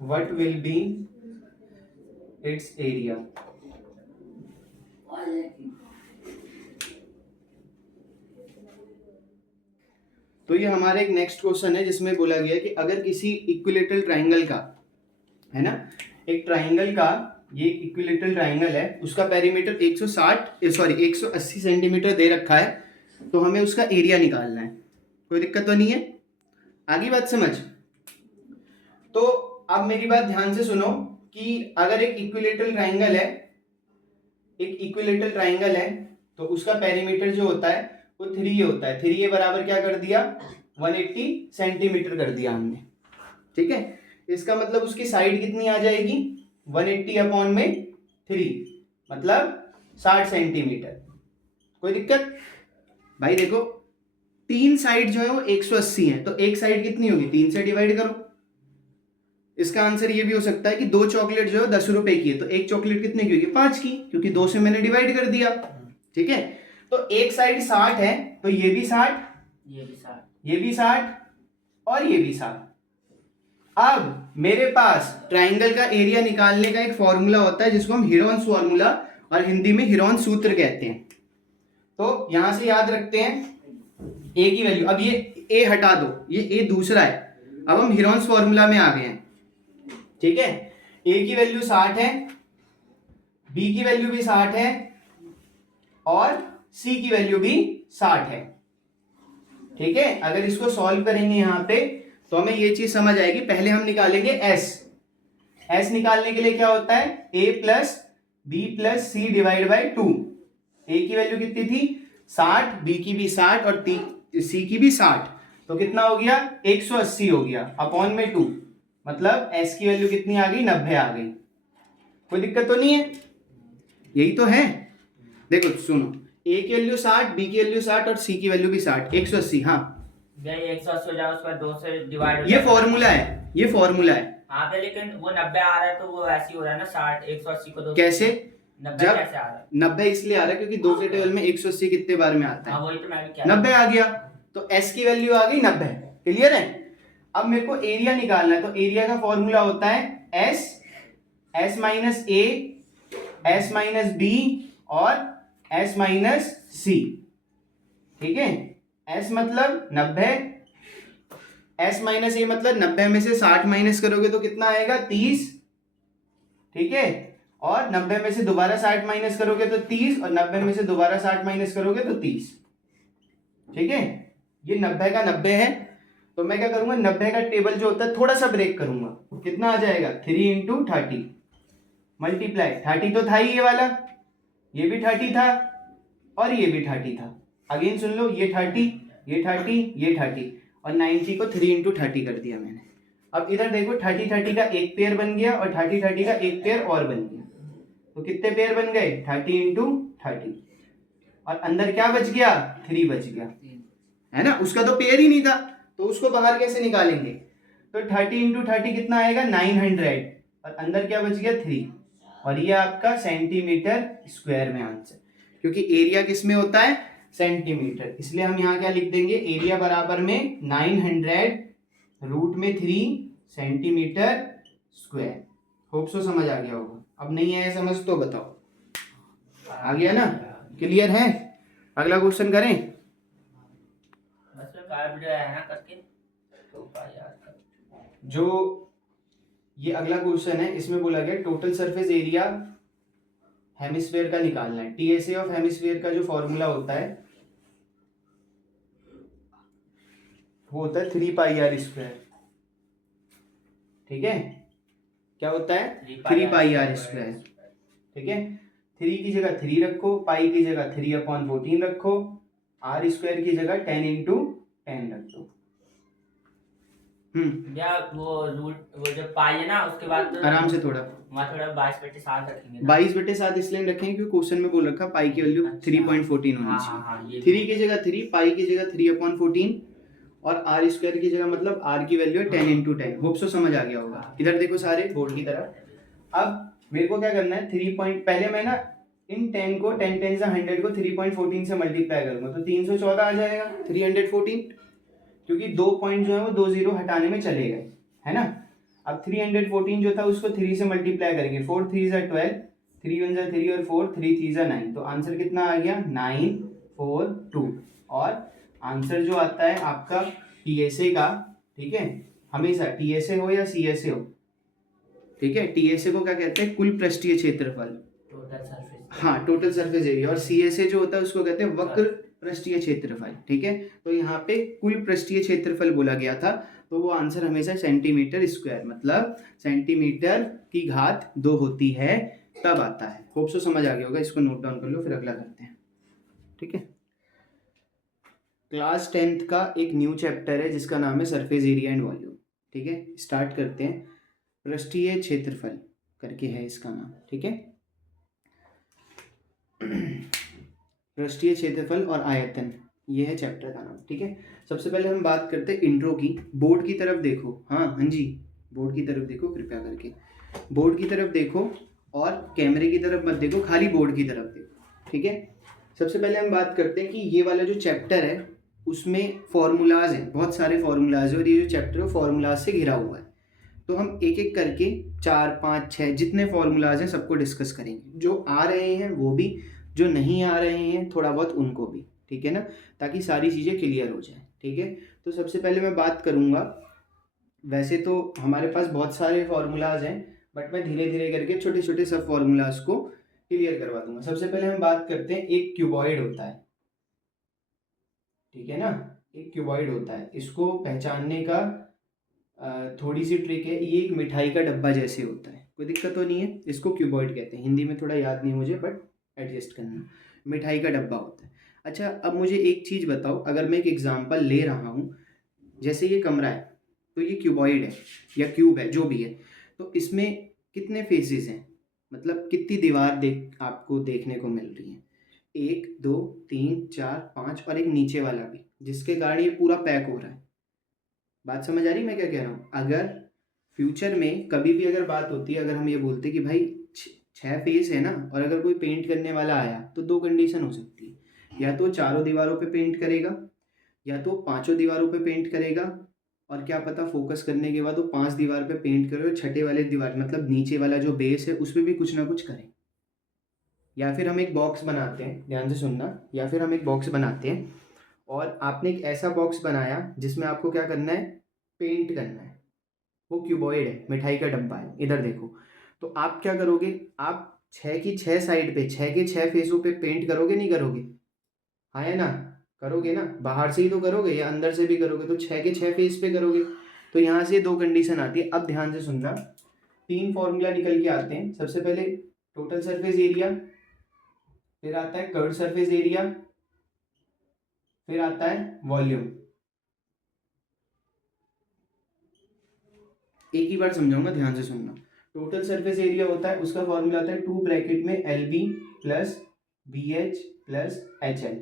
what will be its area? तो ये हमारा एक नेक्स्ट क्वेश्चन है, जिसमें बोला गया है कि अगर किसी इक्विलेटरल ट्राइंगल का, है ना, एक ट्राइंगल का, ये इक्विलेटरल ट्राइंगल है, उसका पेरीमीटर 180 सेंटीमीटर दे रखा है, तो हमें उसका एरिया निकालना है। कोई दिक्कत तो नहीं है? आगे बात समझ। तो अब मेरी बात ध्यान से सुनो कि अगर एक इक्विलेटरल ट्राइंगल है, तो उसका पेरीमीटर जो होता है वो 3a होता है। 3a बराबर क्या कर दिया? 180 सेंटीमीटर कर दिया हमने, ठीक है। इसका मतलब उसकी साइड कितनी आ जाएगी? 180/3, मतलब 60 सेंटीमीटर। कोई दिक्कत? भाई देखो, तीन साइड जो है वो 180 है, तो एक साइड कितनी होगी? 3 से डिवाइड करो, इसका आंसर ये भी हो सकता है कि 2 चॉकलेट जो है 10 रुपए की है, तो एक चॉकलेट कितने की होगी? 5 की, क्योंकि 2 से मैंने डिवाइड कर दिया। ठीक है, तो एक साइड 60 है, तो ये भी 60, ये भी 60, ये भी 60 और ये भी 60। अब मेरे पास ट्राइंगल का एरिया निकालने का एक फॉर्मूला होता है जिसको हम हिरोन्स फॉर्मूला और हिंदी में हिरोन सूत्र कहते हैं। तो यहां से याद रखते हैं ए की वैल्यू, अब ये ए हटा दो, ये ए दूसरा है, अब हम हिरोन्स फॉर्मूला में आ गए हैं। ठीक है, ए की वैल्यू 60 है, बी की वैल्यू भी 60 है और सी की वैल्यू भी 60 है। ठीक है, अगर इसको सॉल्व करेंगे यहां पे तो हमें ये चीज समझ आएगी। पहले हम निकालेंगे एस निकालने के लिए क्या होता है? A plus B plus C divide by 2। A की वैल्यू कितनी थी? 60, बी की भी 60 और सी की भी 60, तो कितना हो गया? 180 हो गया अपॉन में 2, मतलब एस की वैल्यू कितनी आ गई? 90 आ गई। कोई दिक्कत तो नहीं है? यही तो है। देखो सुनो, ए की वैल्यू 60, बी की वैल्यू 60 और सी की वैल्यू भी 60, 180। हाँ, 180 हो जाए, उसका 2 से डिवाइड, ये फॉर्मूला है, ये फॉर्मूला है। हाँ पे, लेकिन वो 90 आ रहा है तो वो ऐसे ही हो रहा है ना, 60 180 को 2 कैसे? 90 जब कैसे आ रहा है? 90 इसलिए आ रहा है क्योंकि 2 के टेबल में 180 कितने बार में आता है? हाँ वही तो मैं भी कह 90 आ गया, तो एस की वैल्यू आ गई 90। क्लियर है? अब मेरे को एरिया निकालना है, तो एरिया का फॉर्मूला होता है एस माइनस ए, एस माइनस बी और एस माइनस सी। ठीक है, एस मतलब 90, एस माइनस ए मतलब 90 में से 60 माइनस करोगे तो कितना आएगा? 30। ठीक है, और 90 में से दोबारा 60 माइनस करोगे तो 30, और 90 में से दोबारा 60 माइनस करोगे तो 30। ठीक है, ये 90 का 90 है, तो मैं क्या करूंगा? 90 का टेबल जो होता है थोड़ा सा ब्रेक करूंगा, कितना आ जाएगा? 3 इंटू 30 मल्टीप्लाई 30 तो था ही, ये वाला, ये भी 30 था और ये भी 30 था। अगेन सुन लो, ये 30, ये 30, ये 30 और 90 को 3 इंटू 30 कर दिया मैंने। अब इधर देखो, 30 30 का एक पेयर बन गया और 30 30 का एक पेयर और बन गया, तो कितने पेयर बन गए? 30 इंटू 30, और अंदर क्या बच गया? 3 बच गया, है ना? उसका तो पेयर ही नहीं था, तो उसको बाहर कैसे निकालेंगे? तो 30 इंटू 30 कितना आएगा? 900, और अंदर क्या बच गया? 3, और ये आपका सेंटीमीटर स्क्वायर में आंसर, क्योंकि एरिया किस में होता है? सेंटीमीटर, इसलिए हम यहाँ क्या लिख देंगे? एरिया बराबर में 900 रूट में 3 सेंटीमीटर स्क्वायर। होप सो समझ आ गया होगा। अब नहीं आया समझ तो बताओ। आ गया ना? क्लियर है? अगला क्वेश्चन करें। बस में कार्ड वीडियो है ना करके, तो याद कर। जो ये अगला क्वेश्चन है, इसमें बोला गया टोटल सरफेस एरिया हेमिस्फीयर का निकालना है। टीएसए ऑफ हेमिस्फीयर का जो फॉर्मूला होता है वो होता है 3 पाई आर स्क्वायर। ठीक है, क्या होता है? 3 पाई आर स्क्वायर। ठीक है, 3 की जगह 3 रखो, पाई की जगह 3/14 रखो, आर स्क्वायर की जगह 10 इंटू 10 रख दो। या वो रूट, वो जो पाई है ना, उसके बाद तो आराम से थोड़ा वहाँ थोड़ा 22/7 रखेंगे। 22/7 इसलिए रखेंगे क्योंकि क्वेश्चन में बोल रखा पाई की वैल्यू 3.14 होनी चाहिए। 3 की जगह 3, पाई की जगह 3/14 और आर स्क्वायर की जगह मतलब आर की वैल्यू है 10 इंटू 10। होप सो समझ आ गया होगा। इधर देखो सारे बोर्ड की तरफ। अब मेरे को क्या करना है? 3 पहले मैं ना इन 10 को 10 10 से 100 को 3.14 से मल्टीप्लाई करूंगा तो 314 आ जाएगा, 314, क्योंकि 2 पॉइंट जो है वो 2 जीरो हटाने में चले गए, है ना? अब 314 जो था उसको 3 से मल्टीप्लाई करेंगे, 4 3 जा 12, 3 1 जा 3 और 4 3 3 जा 9, तो आंसर कितना आ गया? 942। और आंसर जो आता है आपका टीएसए का, ठीक है, हमेशा टीएसए हो या सीएसए हो, ठीक है, टीएसए को क्या कहते हैं? कुल पृष्ठीय क्षेत्रफल, टोटल सरफेस। हाँ, टोटल सरफेस एरिया। और सीएसए जो होता है उसको कहते हैं वक्र पृष्ठीय क्षेत्रफल। ठीक है, तो यहाँ पे कुल पृष्ठीय क्षेत्रफल बोला गया था, तो वो आंसर हमेशा सेंटीमीटर स्क्वायर, मतलब सेंटीमीटर की घात 2 होती है, तब आता है। होप सो समझ आ गया होगा। इसको नोट डाउन कर लो, फिर अगला करते हैं। ठीक है, क्लास 10th का एक न्यू चैप्टर है जिसका नाम है सरफेस एरिया एंड वॉल्यूम। ठीक है, स्टार्ट करते हैं। पृष्ठीय क्षेत्रफल करके है इसका नाम। ठीक है, पृष्ठीय क्षेत्रफल और आयतन, ये है चैप्टर का नाम। ठीक है, सबसे पहले हम बात करते हैं इंट्रो की। बोर्ड की तरफ देखो। हाँ जी, बोर्ड की तरफ देखो कृपया करके, बोर्ड की तरफ देखो और कैमरे की तरफ मत देखो, खाली बोर्ड की तरफ देखो, ठीक है। सबसे पहले हम बात करते हैं कि ये वाला जो चैप्टर है उसमें फॉर्मूलाज हैं, बहुत सारे फॉर्मूलाज हैं और ये जो चैप्टर है फॉर्मूलाज से घिरा हुआ है। तो हम एक एक करके 4 5 6 जितने फॉर्मूलाज हैं सबको डिस्कस करेंगे, जो आ रहे हैं वो भी, जो नहीं आ रहे हैं थोड़ा बहुत उनको भी, ठीक है ना, ताकि सारी चीज़ें क्लियर हो जाए, ठीक है। तो सबसे पहले मैं बात करूँगा, वैसे तो हमारे पास बहुत सारे फॉर्मूलाज हैं बट मैं धीरे धीरे करके छोटे छोटे सब फॉर्मूलाज को क्लियर करवा दूंगा। सबसे पहले हम बात करते हैं, एक क्यूबॉइड होता है, ठीक है ना, एक क्यूबॉइड होता है, इसको पहचानने का थोड़ी सी ट्रिक है। ये एक मिठाई का डब्बा जैसे होता है, कोई दिक्कत तो नहीं है, इसको क्यूबॉइड कहते हैं, हिंदी में थोड़ा याद नहीं मुझे बट एडजस्ट करना, मिठाई का डब्बा होता है। अच्छा, अब मुझे एक चीज़ बताओ, अगर मैं एक एग्जांपल ले रहा हूँ, जैसे ये कमरा है तो ये क्यूबॉइड है या क्यूब है जो भी है, तो इसमें कितने फेसेस हैं, मतलब कितनी दीवार आपको देखने को मिल रही है, 1 2 3 4 5 और एक नीचे वाला भी, जिसके कारण ये पूरा पैक हो रहा है। बात समझ आ रही मैं क्या कह रहा हूँ। अगर फ्यूचर में कभी भी अगर बात होती है, अगर हम ये बोलते कि भाई 6 फेस है ना, और अगर कोई पेंट करने वाला आया तो 2 कंडीशन हो सकती है, या तो चारों दीवारों पे पेंट करेगा या तो पांचों दीवारों पे पेंट करेगा, और क्या पता फोकस करने के बाद वो 5 दीवार पे पेंट करे और छठे वाले दीवार मतलब नीचे वाला जो बेस है उस पर भी कुछ ना कुछ करे। या फिर हम एक बॉक्स बनाते हैं, ध्यान से सुनना, या फिर हम एक बॉक्स बनाते हैं और आपने एक ऐसा बॉक्स बनाया जिसमें आपको क्या करना है, पेंट करना है, वो क्यूबॉइड है, मिठाई का डब्बा है, इधर देखो। तो आप क्या करोगे, आप 6 की 6 साइड पे 6 के 6 फेसों पे पेंट करोगे नहीं करोगे, हाँ है ना, करोगे ना, बाहर से ही तो करोगे या अंदर से भी करोगे, तो 6 के 6 फेस पे करोगे। तो यहाँ से 2 कंडीशन आती है। अब ध्यान से सुनना, 3 फॉर्मूला निकल के आते हैं। सबसे पहले टोटल सरफेस एरिया, फिर आता है कर्व्ड सरफेस एरिया, फिर आता है वॉल्यूम। एक ही बार समझाऊंगा, ध्यान से सुनना। टोटल सरफेस एरिया होता है, उसका फॉर्मूला आता है 2 ब्रैकेट में LB plus BH plus HL।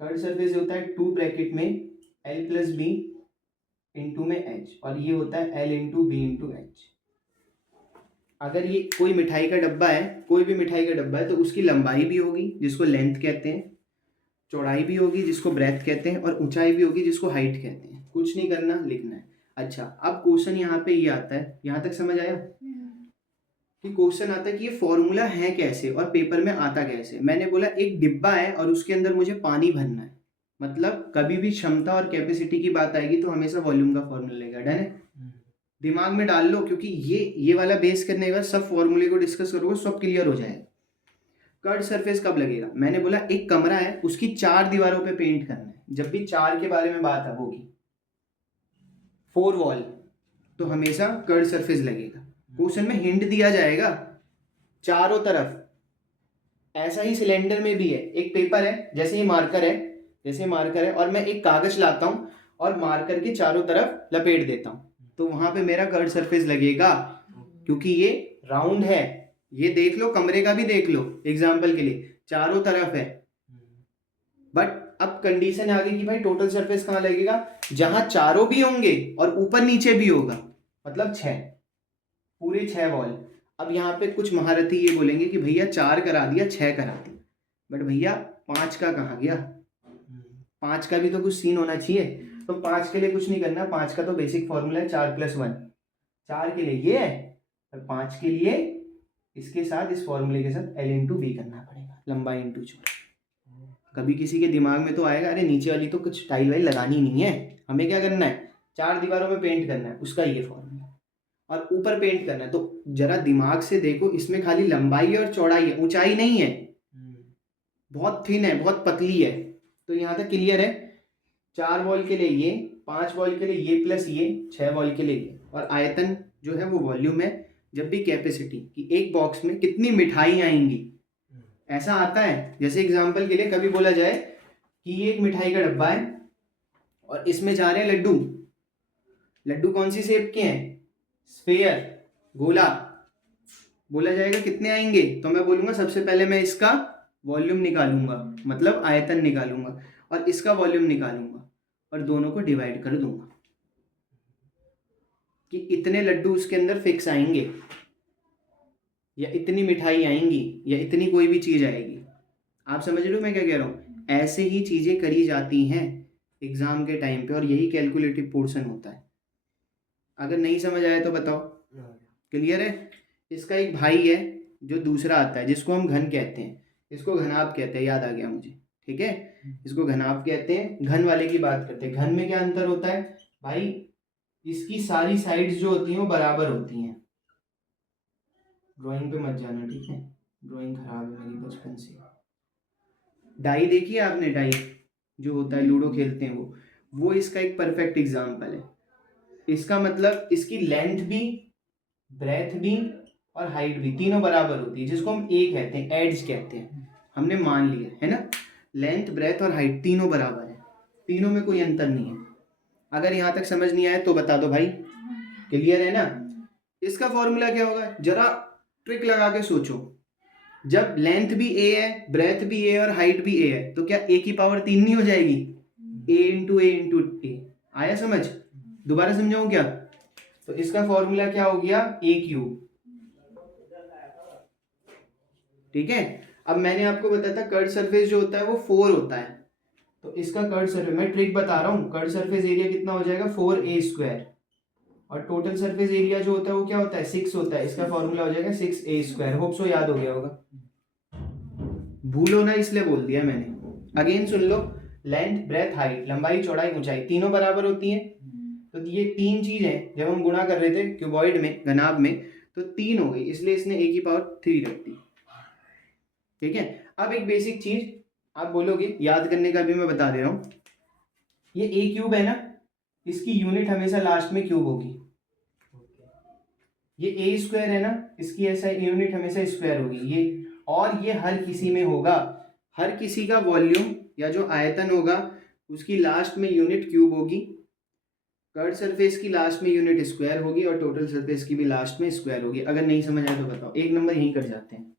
Curved surface होता है 2 ब्रैकेट में L प्लस B इंटू में H, और ये होता है L into B into H। अगर ये कोई मिठाई का डब्बा है, कोई भी मिठाई का डब्बा है, तो उसकी लंबाई भी होगी जिसको लेंथ कहते हैं, चौड़ाई भी होगी जिसको ब्रेथ कहते हैं, और ऊंचाई भी होगी जिसको हाइट कहते हैं। कुछ नहीं करना, लिखना है। अच्छा, अब क्वेश्चन यहाँ पे ये आता है, यहाँ तक समझ आया कि क्वेश्चन आता है कि ये फॉर्मूला है कैसे और पेपर में आता कैसे। मैंने बोला एक डिब्बा है और उसके अंदर मुझे पानी भरना है, मतलब कभी भी क्षमता और कैपेसिटी की बात आएगी तो हमेशा वॉल्यूम का फॉर्मूला लेगा, डन है, दिमाग में डाल लो, क्योंकि ये वाला बेस करने के बाद सब फॉर्मूले को डिस्कस करोगे सब क्लियर हो जाएगा। कर्व्ड सरफेस कब लगेगा, मैंने बोला एक कमरा है उसकी 4 दीवारों पे पेंट करना है, जब भी 4 के बारे में बात होगी, 4 वॉल, तो हमेशा कर्व्ड सरफेस लगेगा। क्वेश्चन में हिंट दिया जाएगा चारों तरफ। ऐसा ही सिलेंडर में भी है, एक पेपर है, जैसे ये मार्कर है, जैसे मार्कर है, और मैं एक कागज लाता हूं और मार्कर के चारों तरफ लपेट देता हूं, तो वहां पे मेरा कर्व्ड सरफेस लगेगा, क्योंकि ये राउंड है। ये देख लो, कमरे का भी देख लो एग्जाम्पल के लिए, चारों तरफ है। बट अब कंडीशन आ गई कि भाई टोटल सरफेस कहाँ लगेगा, जहां चारों भी होंगे और ऊपर नीचे भी होगा, मतलब 6, पूरे 6 वॉल। अब यहाँ पे कुछ महारथी ये बोलेंगे कि भैया 4 करा दिया, 6 करा दिया, बट भैया 5 का कहाँ गया, 5 का भी तो कुछ सीन होना चाहिए। तो 5 के लिए कुछ नहीं करना, 5 का तो बेसिक फॉर्मूला है 4 + 1, 4 के लिए ये है और 5 के लिए इसके साथ, इस फॉर्मूले के साथ L इंटू B करना पड़ेगा, लंबाई इंटू चौड़ाई। कभी किसी के दिमाग में तो आएगा, अरे नीचे वाली तो कुछ टाइल वाइल लगानी नहीं है, हमें क्या करना है, 4 दीवारों में पेंट करना है, उसका ये फॉर्मूला, और ऊपर पेंट करना है। तो जरा दिमाग से देखो, इसमें खाली लंबाई और चौड़ाई है, ऊंचाई नहीं है, बहुत थिन है, बहुत पतली है। तो यहाँ तक क्लियर है। 4 वॉल के लिए ये, 5 वॉल के लिए ये प्लस ये, 6 वॉल के लिए ये, और आयतन जो है वो वॉल्यूम है। जब भी कैपेसिटी कि एक बॉक्स में कितनी मिठाई आएंगी, ऐसा आता है, जैसे एग्जांपल के लिए कभी बोला जाए कि ये एक मिठाई का डब्बा है और इसमें जा रहे हैं लड्डू, लड्डू कौन सी शेप के हैं, स्फेयर, गोला, बोला जाएगा कितने आएंगे, तो मैं बोलूंगा सबसे पहले मैं इसका वॉल्यूम निकालूंगा, मतलब आयतन निकालूंगा, और इसका वॉल्यूम निकालूंगा और दोनों को डिवाइड कर दूंगा। कि इतने लड्डू उसके अंदर फिक्स आएंगे, या इतनी मिठाई आएंगी, या इतनी कोई भी चीज़ आएगी। आप समझ रहे हो मैं क्या कह रहा हूँ? ऐसे ही चीज़ें करी जाती हैं एग्ज़ाम के टाइम पे, और यही कैलकुलेटिव पोर्शन होता है। अगर नहीं समझ आया तो बताओ। क्लियर है? इसका एक भाई है जो दूसरा आता है, जिसको हम घन कहते हैं, इसको घनाभ कहते हैं, याद आ गया मुझे। ठीक है, इसको घनाभ कहते हैं। घन वाले की बात करते हैं। घन में क्या अंतर होता है भाई? इसकी सारी साइड्स जो होती हैं वो बराबर होती हैं। ड्राइंग पे मत जाना, ठीक है? ड्राइंग खराब है मेरी बचपन से। डाई देखी है आपने? डाई जो होता है, लूडो खेलते हैं वो इसका एक परफेक्ट एग्जाम्पल है। इसका मतलब इसकी लेंथ भी, ब्रेथ भी और हाइट भी तीनों बराबर होती है, जिसको हम ए कहते हैं, एड्स कहते हैं। हमने मान लिया है ना, लेंथ ब्रेथ और हाइट तीनों बराबर है, तीनों में कोई अंतर नहीं है। अगर यहाँ तक समझ नहीं आया तो बता दो भाई। क्लियर है ना? इसका फॉर्मूला क्या होगा? जरा ट्रिक लगा के सोचो। जब लेंथ भी ए है, ब्रेथ भी ए और हाइट भी ए है, तो क्या ए की पावर 3 नहीं हो जाएगी? ए इंटू ए इंटू ए। आया समझ? दोबारा समझाऊं क्या? तो इसका फॉर्मूला क्या हो गया? ए क्यूब। ठीक है। अब मैंने आपको बताया था कर्व सरफेस जो होता है वो 4 होता है, तो इसका कर्व सरफेस, मैं ट्रिक बता रहा हूँ, कर्व सरफेस एरिया कितना हो जाएगा? 4a²। और टोटल सरफेस एरिया जो होता है वो क्या होता है? 6 होता है। इसका फॉर्मूला हो जाएगा 6a²। होप सो याद हो गया होगा। भूलो ना इसलिए बोल दिया मैंने। अगेन सुन लो, लेंथ ब्रेथ हाइट, लंबाई चौड़ाई ऊंचाई तीनों बराबर होती हैं। तो ये तीन चीजें जब हम गुणा कर रहे थे क्यूबॉइड में, घनाभ में, तो 3 हो गई, इसलिए इसने a की पावर 3 रख दी। ठीक है। अब एक बेसिक चीज आप बोलोगे, याद करने का भी मैं बता दे रहा हूं। ये a क्यूब है ना, इसकी यूनिट हमेशा लास्ट में क्यूब होगी। ये a² है ना, इसकी ऐसा यूनिट हमेशा स्क्वायर होगी ये। और ये हर किसी में होगा, हर किसी का वॉल्यूम या जो आयतन होगा उसकी लास्ट में यूनिट क्यूब होगी, कर्व सरफेस की लास्ट में यूनिट स्क्वायर होगी, और टोटल सरफेस की भी लास्ट में स्क्वायर होगी। अगर नहीं समझ आया तो बताओ। एक नंबर यहीं कट जाते हैं,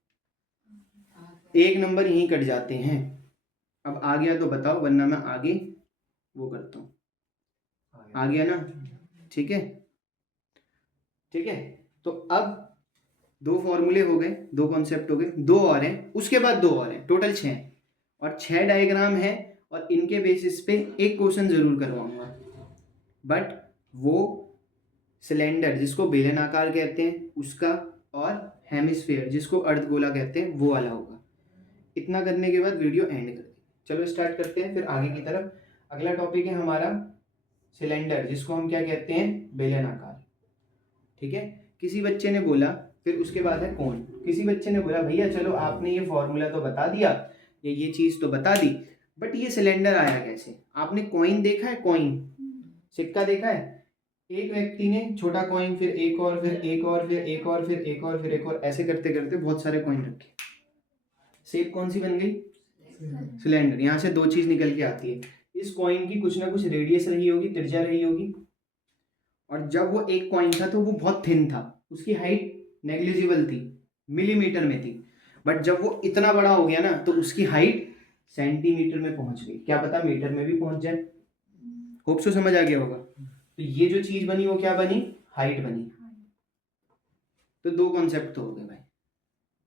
एक नंबर यहीं कट जाते हैं। अब आ गया तो बताओ, वरना मैं आगे वो करता हूँ। आ गया ना? ठीक है, ठीक है। तो अब 2 फॉर्मूले हो गए, 2 कॉन्सेप्ट हो गए, 2 और हैं, उसके बाद 2 और हैं, टोटल 6, और 6 डायग्राम है, और इनके बेसिस पे एक क्वेश्चन जरूर करवाऊंगा। बट वो सिलेंडर जिसको बेलनाकार कहते हैं उसका, और हेमिस्फीयर जिसको अर्धगोला कहते हैं वो वाला होगा। इतना करने के बाद वीडियो एंड कर देंगे। चलो स्टार्ट करते हैं फिर आगे की तरफ। अगला टॉपिक है हमारा सिलेंडर, जिसको हम क्या कहते हैं? बेलनाकार। ठीक है। किसी बच्चे ने बोला, फिर उसके बाद है कोण। किसी बच्चे ने बोला भैया चलो आपने ये फॉर्मूला तो बता दिया, ये चीज तो बता दी, बट ये सिलेंडर आया कैसे? आपने कॉइन देखा है? कॉइन, सिक्का देखा है? एक व्यक्ति ने छोटा कॉइन, फिर एक और, फिर एक और, फिर एक और, फिर एक और, फिर एक और, ऐसे करते करते बहुत सारे कॉइन रखे। शेप कौन सी बन गई? सिलेंडर। यहाँ से 2 चीज निकल के आती है। इस कॉइन की कुछ ना कुछ रेडियस रही होगी, त्रिज्या रही होगी, और जब वो एक कॉइन था तो वो बहुत थिन था, उसकी हाइट नेग्लिजिबल थी, मिलीमीटर में थी। बट जब वो इतना बड़ा हो गया ना तो उसकी हाइट सेंटीमीटर में पहुंच गई, क्या पता मीटर में भी पहुंच जाए। होप सो समझ आ गया होगा। तो ये जो चीज बनी वो क्या बनी? हाइट बनी। तो 2 कॉन्सेप्ट तो हो गए भाई।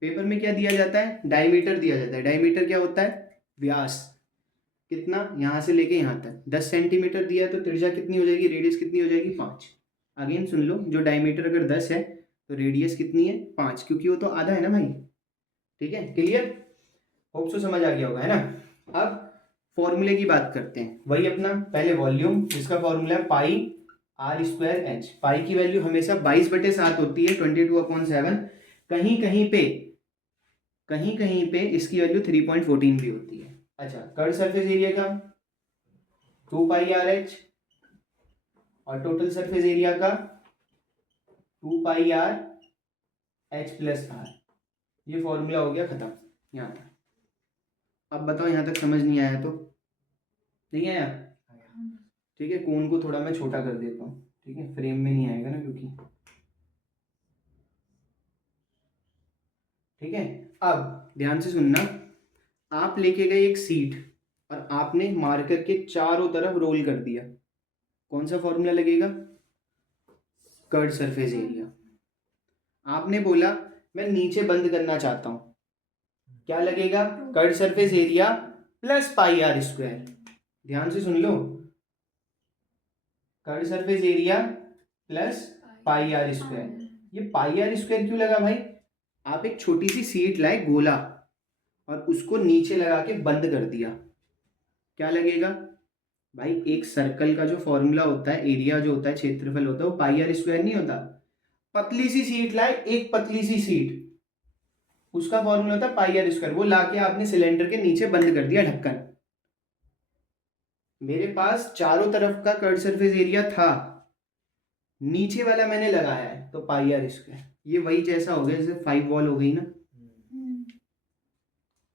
पेपर में क्या दिया जाता है? डायमीटर दिया जाता है। डायमीटर क्या होता है? व्यास। कितना? यहाँ से लेके यहाँ तक 10 सेंटीमीटर दिया, तो त्रिज्या कितनी हो जाएगी? रेडियस कितनी हो जाएगी? 5। अगेन सुन लो, जो डायमीटर अगर 10 है तो रेडियस कितनी है? 5, क्योंकि वो तो आधा है ना भाई। ठीक है, क्लियर? होप सो समझ आ गया होगा, है ना? अब फॉर्मूले की बात करते हैं, वही अपना पहले वॉल्यूम, जिसका फॉर्मूला है पाई r²h। पाई की वैल्यू हमेशा 22/7 होती है, 22/7। कहीं कहीं पे इसकी वैल्यू 3.14 भी होती है। अच्छा, कर्व सरफेस एरिया का 2πrh, और टोटल सरफेस एरिया का 2πrh+r। ये फॉर्मूला हो गया खत्म यहाँ तक। अब बताओ यहाँ तक समझ नहीं आया तो? नहीं आया? ठीक है, कोण को थोड़ा मैं छोटा कर देता हूँ, ठीक है, फ्रेम में नहीं आएगा ना क्योंकि। ठीक है। अब ध्यान से सुनना, आप लेके गए एक सीट और आपने मार्कर के चारों तरफ रोल कर दिया, कौन सा फॉर्मूला लगेगा? Curved surface area. आपने बोला मैं नीचे बंद करना चाहता हूँ, क्या लगेगा? Curved surface area plus pi R square. ध्यान से सुन लो, curved surface area plus pi R square. ये पाई आर स्क्वायर क्यों लगा भाई? आप एक छोटी सी शीट लाए गोला और उसको नीचे लगा के बंद कर दिया, क्या लगेगा भाई? एक सर्कल का जो फॉर्मूला होता है, एरिया जो होता है, क्षेत्रफल होता है, वो पाई आर स्क्वायर नहीं होता। पतली सी शीट लाए, एक पतली सी शीट, उसका फॉर्मूला होता है पाई आर स्क्वायर। वो लाके आपने सिलेंडर के नीचे बंद कर दिया ढक्कन। मेरे पास चारों तरफ का कर्ड सरफेस एरिया था, नीचे वाला मैंने लगाया है, तो पाई आर स्क्वायर। ये वही जैसा हो गया जैसे 5 वॉल हो गई ना।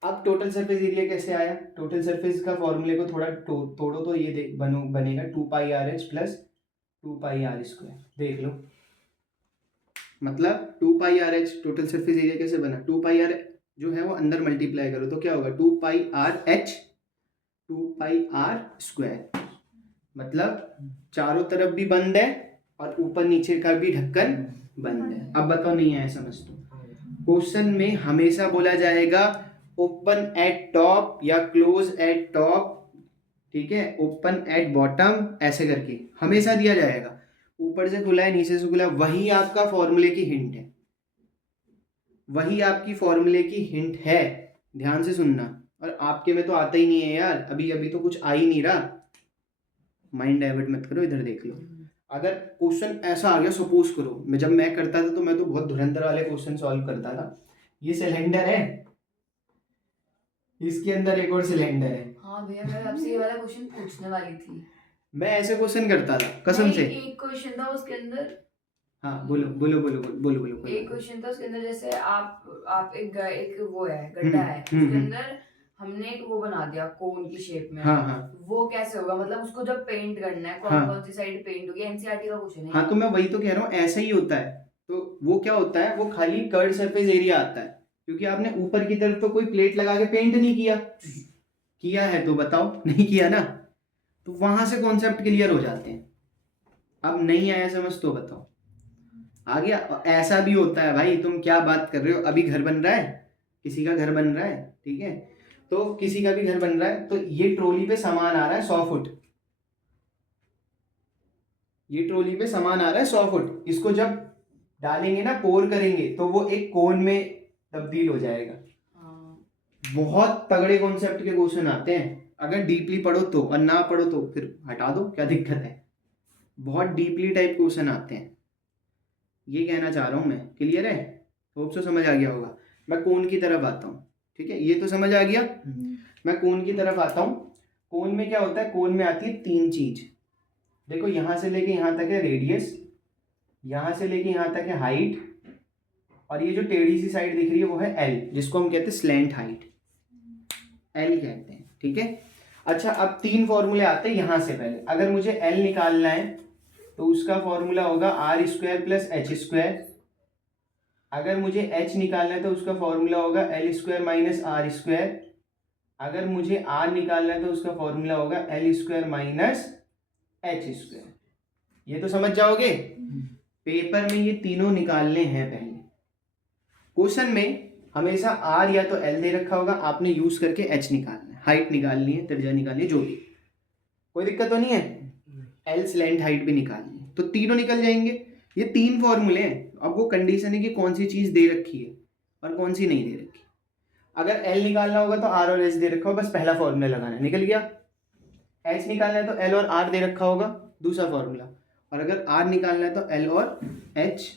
अब टोटल सरफेस एरिया कैसे आया? टोटल सरफेस का फॉर्मूले को थोड़ा तोड़ो तो ये बनेगा 2 pi R H plus 2 pi R square. देख लो, मतलब 2 pi R H total surface area कैसे बना? 2 पाई आर जो है वो अंदर मल्टीप्लाई करो तो क्या होगा? 2 pi R H 2 pi R square. मतलब चारों तरफ भी बंद है और ऊपर नीचे का भी ढक्कन बंद है। अब बताओ नहीं आया समझ? तो क्वेश्चन में हमेशा बोला जाएगा ओपन एट टॉप या क्लोज एट टॉप, ठीक है, ओपन एट बॉटम, ऐसे करके हमेशा दिया जाएगा। ऊपर से खुला है, नीचे से खुला है, वही आपका फॉर्मूले की हिंट है, वही आपकी फॉर्मूले की हिंट है। ध्यान से सुनना। और आपके में तो आता ही नहीं है यार, अभी अभी तो कुछ आ ही नहीं रहा। माइंड डाइवर्ट मत करो, इधर देख लो। अगर क्वेश्चन ऐसा आ गया, सपोज करो जब मैं करता था तो मैं तो बहुत धुरंधर वाले क्वेश्चन सॉल्व करता था। ये सिलेंडर है, इसके अंदर एक और सिलेंडर है। हाँ भैया, मैं आपसे ये वाला क्वेश्चन पूछने वाली थी। मैं ऐसे क्वेश्चन करता था कसम से। एक क्वेश्चन था उसके अंदर। हाँ बोलो बोलो बोलो बोलो बोलो। एक क्वेश्चन था उसके अंदर, जैसे आप एक वो है गड्ढा है, उसके अंदर हमने एक वो बना दिया कोन की शेप में। हाँ हाँ। वो कैसे होगा? मतलब उसको जब पेंट करना है, कौन कौन सी साइड पेंट होगी? एनसीईआरटी का क्वेश्चन है। हाँ तो मैं वही तो कह रहा हूँ, ऐसा ही होता है। तो वो क्या होता है, वो खाली कर्ड सरफेस एरिया आता है, क्योंकि आपने ऊपर की तरफ तो कोई प्लेट लगा के पेंट नहीं किया। किया है तो बताओ? नहीं किया ना, तो वहां से कॉन्सेप्ट क्लियर हो जाते हैं। अब नहीं आया समझ तो बताओ आ गया? ऐसा भी होता है भाई, तुम क्या बात कर रहे हो? अभी घर बन रहा है, किसी का घर बन रहा है, ठीक है, तो किसी का भी घर बन रहा है, तो ये ट्रॉली पे सामान आ रहा है 100 फुट, ये ट्रॉली पे सामान आ रहा है 100 फुट। इसको जब डालेंगे ना, पोर करेंगे, तो वो एक कोन में तब्दील हो जाएगा। बहुत तगड़े कॉन्सेप्ट के क्वेश्चन आते हैं, अगर डीपली पढ़ो तो, और ना पढ़ो तो फिर हटा दो, क्या दिक्कत है? बहुत डीपली टाइप क्वेश्चन आते हैं, ये कहना चाह रहा हूँ मैं। क्लियर है? होप सो समझ आ गया होगा। मैं कोन की तरफ आता हूँ, ठीक है, ये तो समझ आ गया। मैं कोन की तरफ आता हूँ। कोन में क्या होता है? कोन में आती है 3 चीज। देखो, यहाँ से लेके यहाँ तक है रेडियस, यहाँ से लेके यहाँ तक है हाइट, और ये जो टेढ़ी सी साइड दिख रही है वो है एल, जिसको हम कहते हैं स्लैंट हाइट, एल कहते हैं, ठीक है। अच्छा, अब 3 फॉर्मूले आते हैं यहाँ से। पहले अगर मुझे एल निकालना है तो उसका फॉर्मूला होगा R square plus H square. अगर मुझे एच निकालना है तो उसका फॉर्मूला होगा L square minus R square. अगर मुझे आर निकालना है तो उसका फॉर्मूला होगा L square minus H square. ये तो समझ जाओगे। पेपर में ये तीनों निकालने हैं। पहले क्वेश्चन में हमेशा आर या तो एल दे रखा होगा, आपने यूज करके एच निकालना है, हाइट निकालनी है, त्रिज्या निकालनी है, जो भी, कोई दिक्कत तो नहीं है। एल स्लैंट हाइट भी निकालनी है, तो तीनों निकल जाएंगे। ये 3 फॉर्मूले हैं। अब वो कंडीशन है कि कौन सी चीज दे रखी है और कौन सी नहीं दे रखी। अगर एल निकालना होगा तो आर और एच दे रखा होगा, बस पहला फॉर्मूला लगाना है, निकल गया। एच निकालना है तो एल और आर दे रखा होगा, दूसरा फॉर्मूला। और अगर आर निकालना है तो एल और एच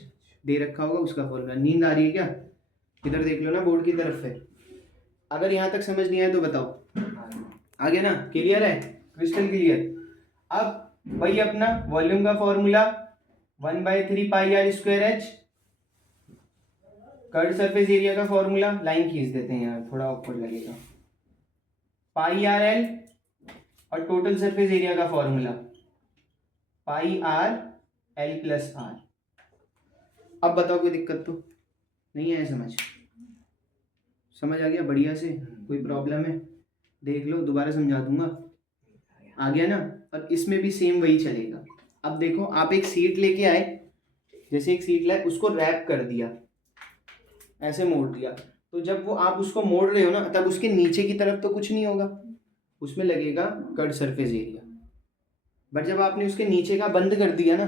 दे रखा होगा, उसका फॉर्मूला। नींद आ रही है क्या? इधर देख लो ना बोर्ड की तरफ से। अगर यहाँ तक समझ नहीं आया तो बताओ। आ गया ना? क्लियर है? Crystal clear. अब वही अपना वॉल्यूम का formula 1/3 pi R square H. Curved surface area का फॉर्मूला लाइन खींच देते हैं यार, थोड़ा ऑकवर्ड लगेगा। Pi R L. और टोटल सरफेस एरिया का formula pi R L plus R. अब बताओ, कोई दिक्कत तो नहीं है? समझ आ गया बढ़िया से? कोई प्रॉब्लम है? देख लो, दोबारा समझा दूंगा। आ गया ना? और इसमें भी सेम वही चलेगा। अब देखो, आप एक सीट लेके आए, जैसे एक सीट है उसको रैप कर दिया, ऐसे मोड़ दिया, तो जब वो आप उसको मोड़ रहे हो ना तब उसके नीचे की तरफ तो कुछ नहीं होगा, उसमें लगेगा कर्व सरफेस एरिया। बट जब आपने उसके नीचे का बंद कर दिया ना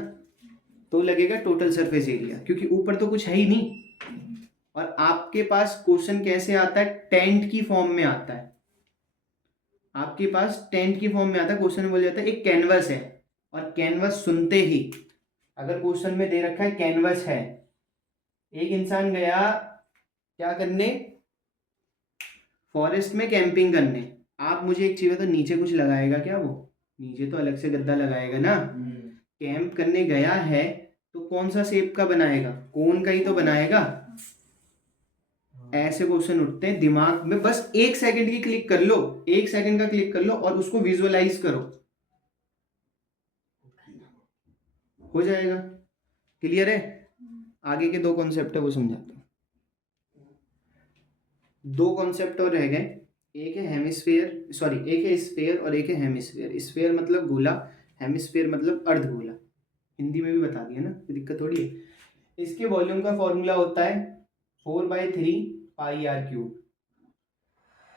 तो लगेगा टोटल सरफेस एरिया, क्योंकि ऊपर तो कुछ है ही नहीं। और आपके पास क्वेश्चन कैसे आता है, टेंट की फॉर्म में आता है, आपके पास टेंट की फॉर्म में आता है। क्वेश्चन बोल जाता है एक कैनवस है, और कैनवस सुनते ही अगर क्वेश्चन में दे रखा है कैनवस है, एक इंसान गया क्या करने, फॉरेस्ट में कैंपिंग करने, आप मुझे एक चीज तो नीचे कुछ लगाएगा क्या, वो नीचे तो अलग से गद्दा लगाएगा ना। कैंप करने गया है तो कौन सा शेप का बनाएगा, कोन का ही तो बनाएगा। ऐसे क्वेश्चन उठते हैं दिमाग में, बस 1 सेकंड की क्लिक कर लो, 1 सेकंड का क्लिक कर लो और उसको विजुअलाइज करो, हो जाएगा। क्लियर है? आगे के 2 कॉन्सेप्ट है वो समझाता हूँ। 2 कॉन्सेप्ट और रह गए, एक है हेमिस्फीयर, सॉरी एक है स्फीयर और एक है हेमिस्फीयर। स्फीयर मतलब गोला, हेमिस्फीयर मतलब अर्धगोला। हिंदी में भी बता दिया ना, कोई दिक्कत थोड़ी है। इसके वॉल्यूम का फॉर्मूला होता है 4/3 पाई आर क्यूब।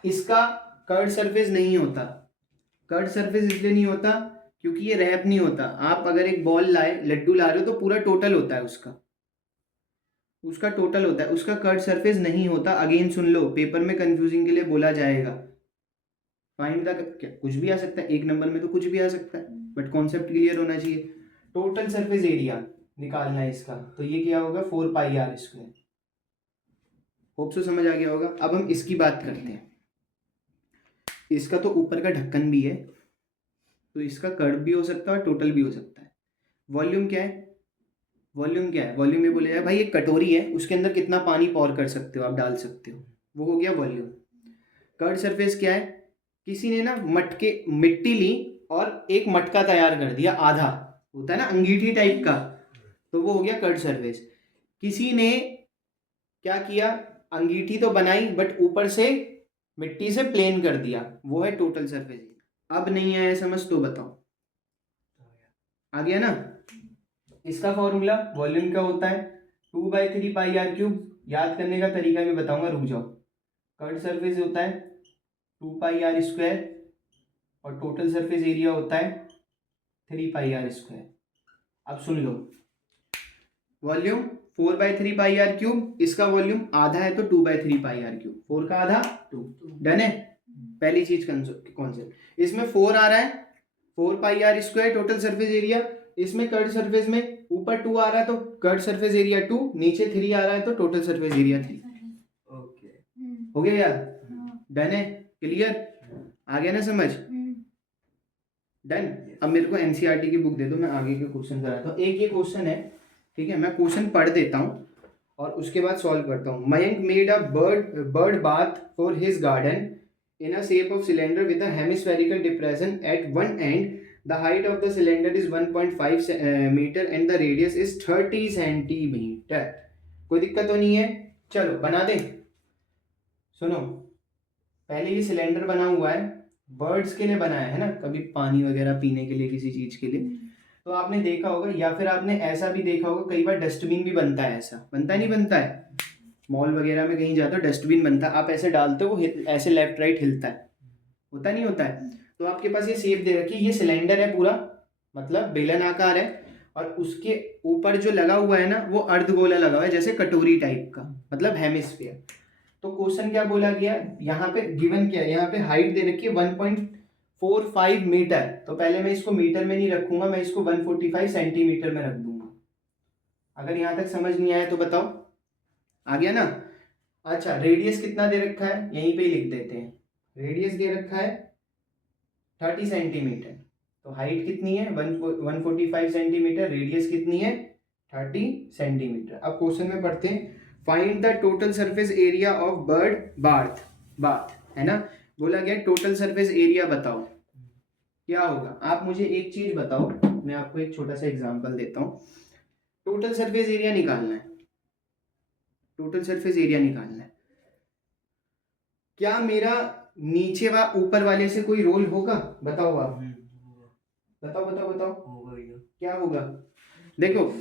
इसका कर्ड सरफेस नहीं होता। कर्ड सरफेस इसलिए नहीं होता क्योंकि ये रैप नहीं होता। आप अगर एक बॉल लाए, लड्डू ला रहे हो तो पूरा टोटल होता है उसका टोटल होता है, उसका कर्ड सरफेस नहीं होता। अगेन सुन लो, पेपर में कंफ्यूजिंग के लिए बोला जाएगा फाइंड द, क्या कुछ भी आ सकता है, 1 नंबर में तो कुछ भी आ सकता है, बट कॉन्सेप्ट क्लियर होना चाहिए। टोटल सरफेस एरिया निकालना है इसका, तो ये क्या होगा 4πr²। होप सो समझ आ गया होगा। अब हम इसकी बात करते हैं। इसका तो ऊपर का ढक्कन भी है, तो इसका कर्व भी हो सकता है और टोटल भी हो सकता है। वॉल्यूम क्या है, वॉल्यूम क्या है, वॉल्यूम ये बोले जाए भाई एक कटोरी है, उसके अंदर कितना पानी पॉर कर सकते हो आप, डाल सकते हो, वो हो गया वॉल्यूम। कर्व सरफेस क्या है, किसी ने ना मिट्टी ली और एक मटका तैयार कर दिया, आधा होता है ना अंगीठी टाइप का, तो वो हो गया कर्व सरफेस। किसी ने क्या किया, अंगीठी तो बनाई बट ऊपर से मिट्टी से प्लेन कर दिया, वो है टोटल सरफेस। अब नहीं आया समझ तो बताओ, आ गया ना। इसका फॉर्मूला वॉल्यूम का होता है 2/3πr³। याद करने का तरीका भी बताऊंगा, रुक जाओ। कर्ड सरफेस होता है 2πr² और टोटल सरफेस एरिया होता है 3πr²। अब सुन लो, वॉल्यूम 4/3πr³, इसका वॉल्यूम आधा है तो 2/3πr³, 4 का आधा 2, डन है। पहली चीज कॉन्सेप्ट, इसमें 4 आ रहा है, 4πr² टोटल सरफेस एरिया, इसमें कर्ड सरफेस में ऊपर 2 आ रहा है तो कर्ड सरफेस एरिया 2, नीचे 3 आ रहा है तो टोटल सरफेस एरिया 3। ओके, हो गया यार, डन है, क्लियर, आ गया ना समझ, डन। अब मेरे को एनसीईआरटी की बुक दे दो, मैं आगे के क्वेश्चन कराता हूँ। एक ये क्वेश्चन है, ठीक है, मैं क्वेश्चन पढ़ देता हूँ और उसके बाद सॉल्व करता हूँ। Mayank made a bird bath for his garden in a shape of cylinder with a hemispherical depression at one end. The height of the cylinder is 1.5 meter and the radius is 30 centimeter. कोई दिक्कत तो नहीं है, चलो बना दें। सुनो, पहले ये सिलेंडर बना हुआ है, बर्ड्स के लिए बनाया है ना, कभी पानी वगैरह पीने के लिए, किसी चीज के लिए, तो आपने देखा होगा, या फिर आपने ऐसा भी देखा होगा, कई बार डस्टबिन भी बनता है, ऐसा बनता नहीं बनता है, मॉल वगैरह में कहीं जाते हो डस्टबिन बनता है, आप ऐसे डालते हो वो ऐसे लेफ्ट राइट हिलता है, होता नहीं होता है। तो आपके पास ये शेप दे रखी है, ये सिलेंडर है पूरा, मतलब बेलन आकार है, और उसके ऊपर जो लगा हुआ है ना वो अर्धगोला लगा हुआ है, जैसे कटोरी टाइप का, मतलब हेमिस्फीयर। तो क्वेश्चन क्या बोला गया, यहाँ पे गिवन क्या है, यहाँ पे हाइट दे रखी है 1.45 मीटर, तो पहले मैं इसको मीटर में नहीं रखूंगा, मैं इसको 145 सेंटीमीटर में रख दूंगा। अगर यहाँ तक समझ नहीं आया तो बताओ, आ गया ना। अच्छा, रेडियस कितना दे रखा है, यहीं पे ही लिख देते हैं, रेडियस दे रखा है 30 सेंटीमीटर, तो हाइट कितनी है 145 सेंटीमीटर, रेडियस कितनी है 30 सेंटीमीटर। अब क्वेश्चन में पढ़ते हैं, find the total surface area of bird bath, है ना, बोला गया टोटल सरफेस एरिया बताओ, क्या होगा। आप मुझे एक चीज बताओ, मैं आपको एक छोटा सा एग्जांपल देता हूँ। टोटल सरफेस एरिया निकालना है, टोटल सरफेस एरिया निकालना है, क्या मेरा नीचे व ऊपर वाले से कोई रोल होगा, बताओ आप, बताओ बताओ बताओ, क्या होगा। देखो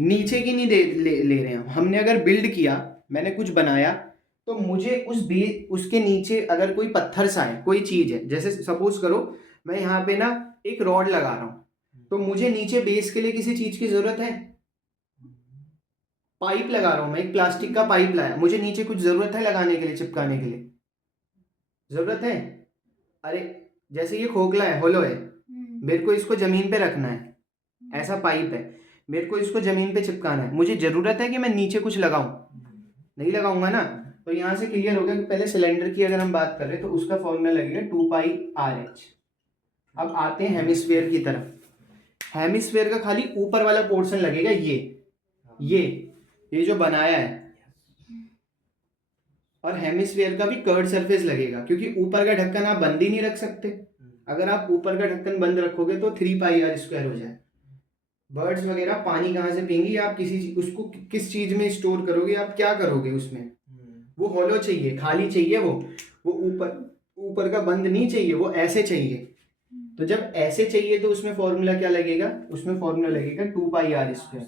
नीचे की नहीं ले रहे हैं हमने। अगर बिल्ड किया, मैंने कुछ बनाया, तो मुझे उसके नीचे अगर कोई पत्थर सा है, कोई चीज है, जैसे सपोज करो मैं यहाँ पे ना एक रॉड लगा रहा हूँ, तो मुझे नीचे बेस के लिए किसी चीज की जरूरत है? पाइप लगा रहा हूँ मैं, एक प्लास्टिक का पाइप लाया, मुझे नीचे कुछ जरूरत है लगाने के लिए, चिपकाने के लिए? जरूरत है? अरे जैसे ये खोखला है, होलो है, मेरे को इसको जमीन पे रखना है, ऐसा पाइप है, मेरे को इसको जमीन पे चिपकाना है, मुझे जरूरत है कि मैं नीचे कुछ लगाऊं? नहीं लगाऊंगा ना। तो यहाँ से क्लियर हो गया कि पहले सिलेंडर की अगर हम बात कर रहे हैं तो उसका फॉर्मूला लगेगा 2πRh। अब आते हैं हेमिस्फीयर की तरफ। हेमिस्फीयर का खाली ऊपर वाला पोर्शन लगेगा, ये जो बनाया है, और हेमिस्फीयर का भी कर्ड सरफेस लगेगा, क्योंकि ऊपर का ढक्कन आप बंद ही नहीं रख सकते। अगर आप ऊपर का ढक्कन बंद रखोगे तो 3πr² हो जाए। बर्ड्स वगैरह पानी कहाँ से पियेंगी? आप उसको किस चीज में स्टोर करोगे? आप क्या करोगे उसमें? वो हॉलो चाहिए, खाली चाहिए, वो ऊपर का बंद नहीं चाहिए, वो ऐसे चाहिए। तो जब ऐसे चाहिए तो उसमें फॉर्मूला क्या लगेगा? उसमें फॉर्मूला लगेगा 2πr²।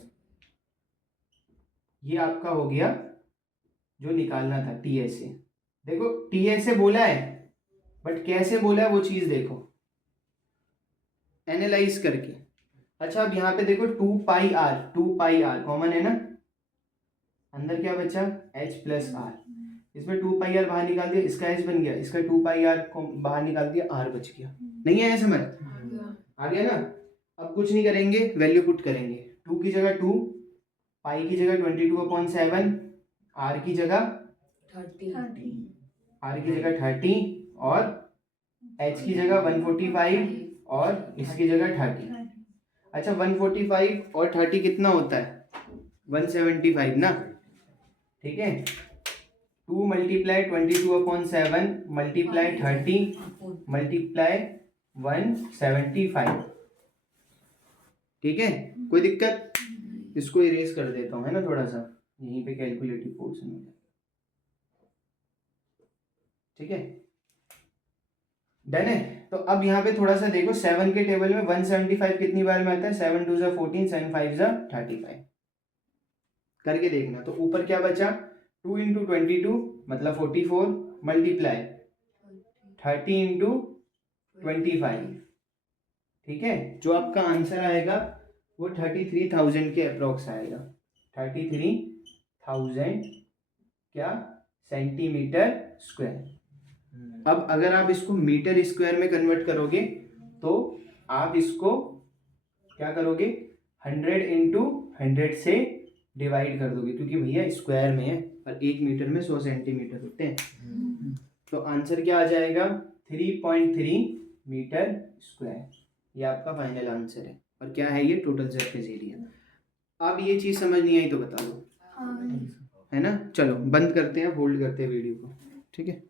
ये आपका हो गया जो निकालना था TSA। देखो TSA बोला है, बट कैसे बोला है वो चीज देखो एनालाइज करके। अच्छा अब यहाँ पे देखो 2πr कॉमन है ना, अंदर क्या बचा? H+r। इसमें 2πr बाहर निकाल दिया, इसका H बन गया, इसका 2πr को बाहर निकाल दिया, R बच गया। नहीं आया समझ? आ गया ना। अब कुछ नहीं करेंगे, वैल्यू पुट करेंगे। 2 की जगह 2, पाई की जगह 22/7, R की जगह 30 और H की जगह 145 और इसकी जगह 30। अच्छा 145 और 30 कितना होता है? 175 ना। ठीक है, 2 × 22/7 × 30 × 175। ठीक है, कोई दिक्कत? इसको इरेज कर देता हूँ, है ना, थोड़ा सा यहीं पे कैलकुलेटिव पोर्शन हो जाए। ठीक है, डन है। तो अब यहाँ पे थोड़ा सा देखो, 7 के टेबल में 175 कितनी बार में आता है? 7 2 = 14, 7 5 = 35। करके देखना। तो ऊपर क्या बचा? 2 × 22 मतलब 44 मल्टीप्लाई 30 × 25। ठीक है, जो आपका आंसर आएगा वो 33,000 के अप्रोक्स आएगा। 33,000 क्या? Centimetre square. अब अगर आप इसको मीटर स्क्वायर में कन्वर्ट करोगे तो आप इसको क्या करोगे? 100 × 100 से डिवाइड कर दोगे, क्योंकि भैया स्क्वायर में है और 1 मीटर में 100 सेंटीमीटर होते हैं। तो आंसर क्या आ जाएगा? 3.3 मीटर स्क्वायर। ये आपका फाइनल आंसर है। और क्या है ये? Total surface area. अब ये चीज़ समझ नहीं आई तो बता दो, है ना। चलो बंद करते हैं, होल्ड करते हैं वीडियो को। ठीक है।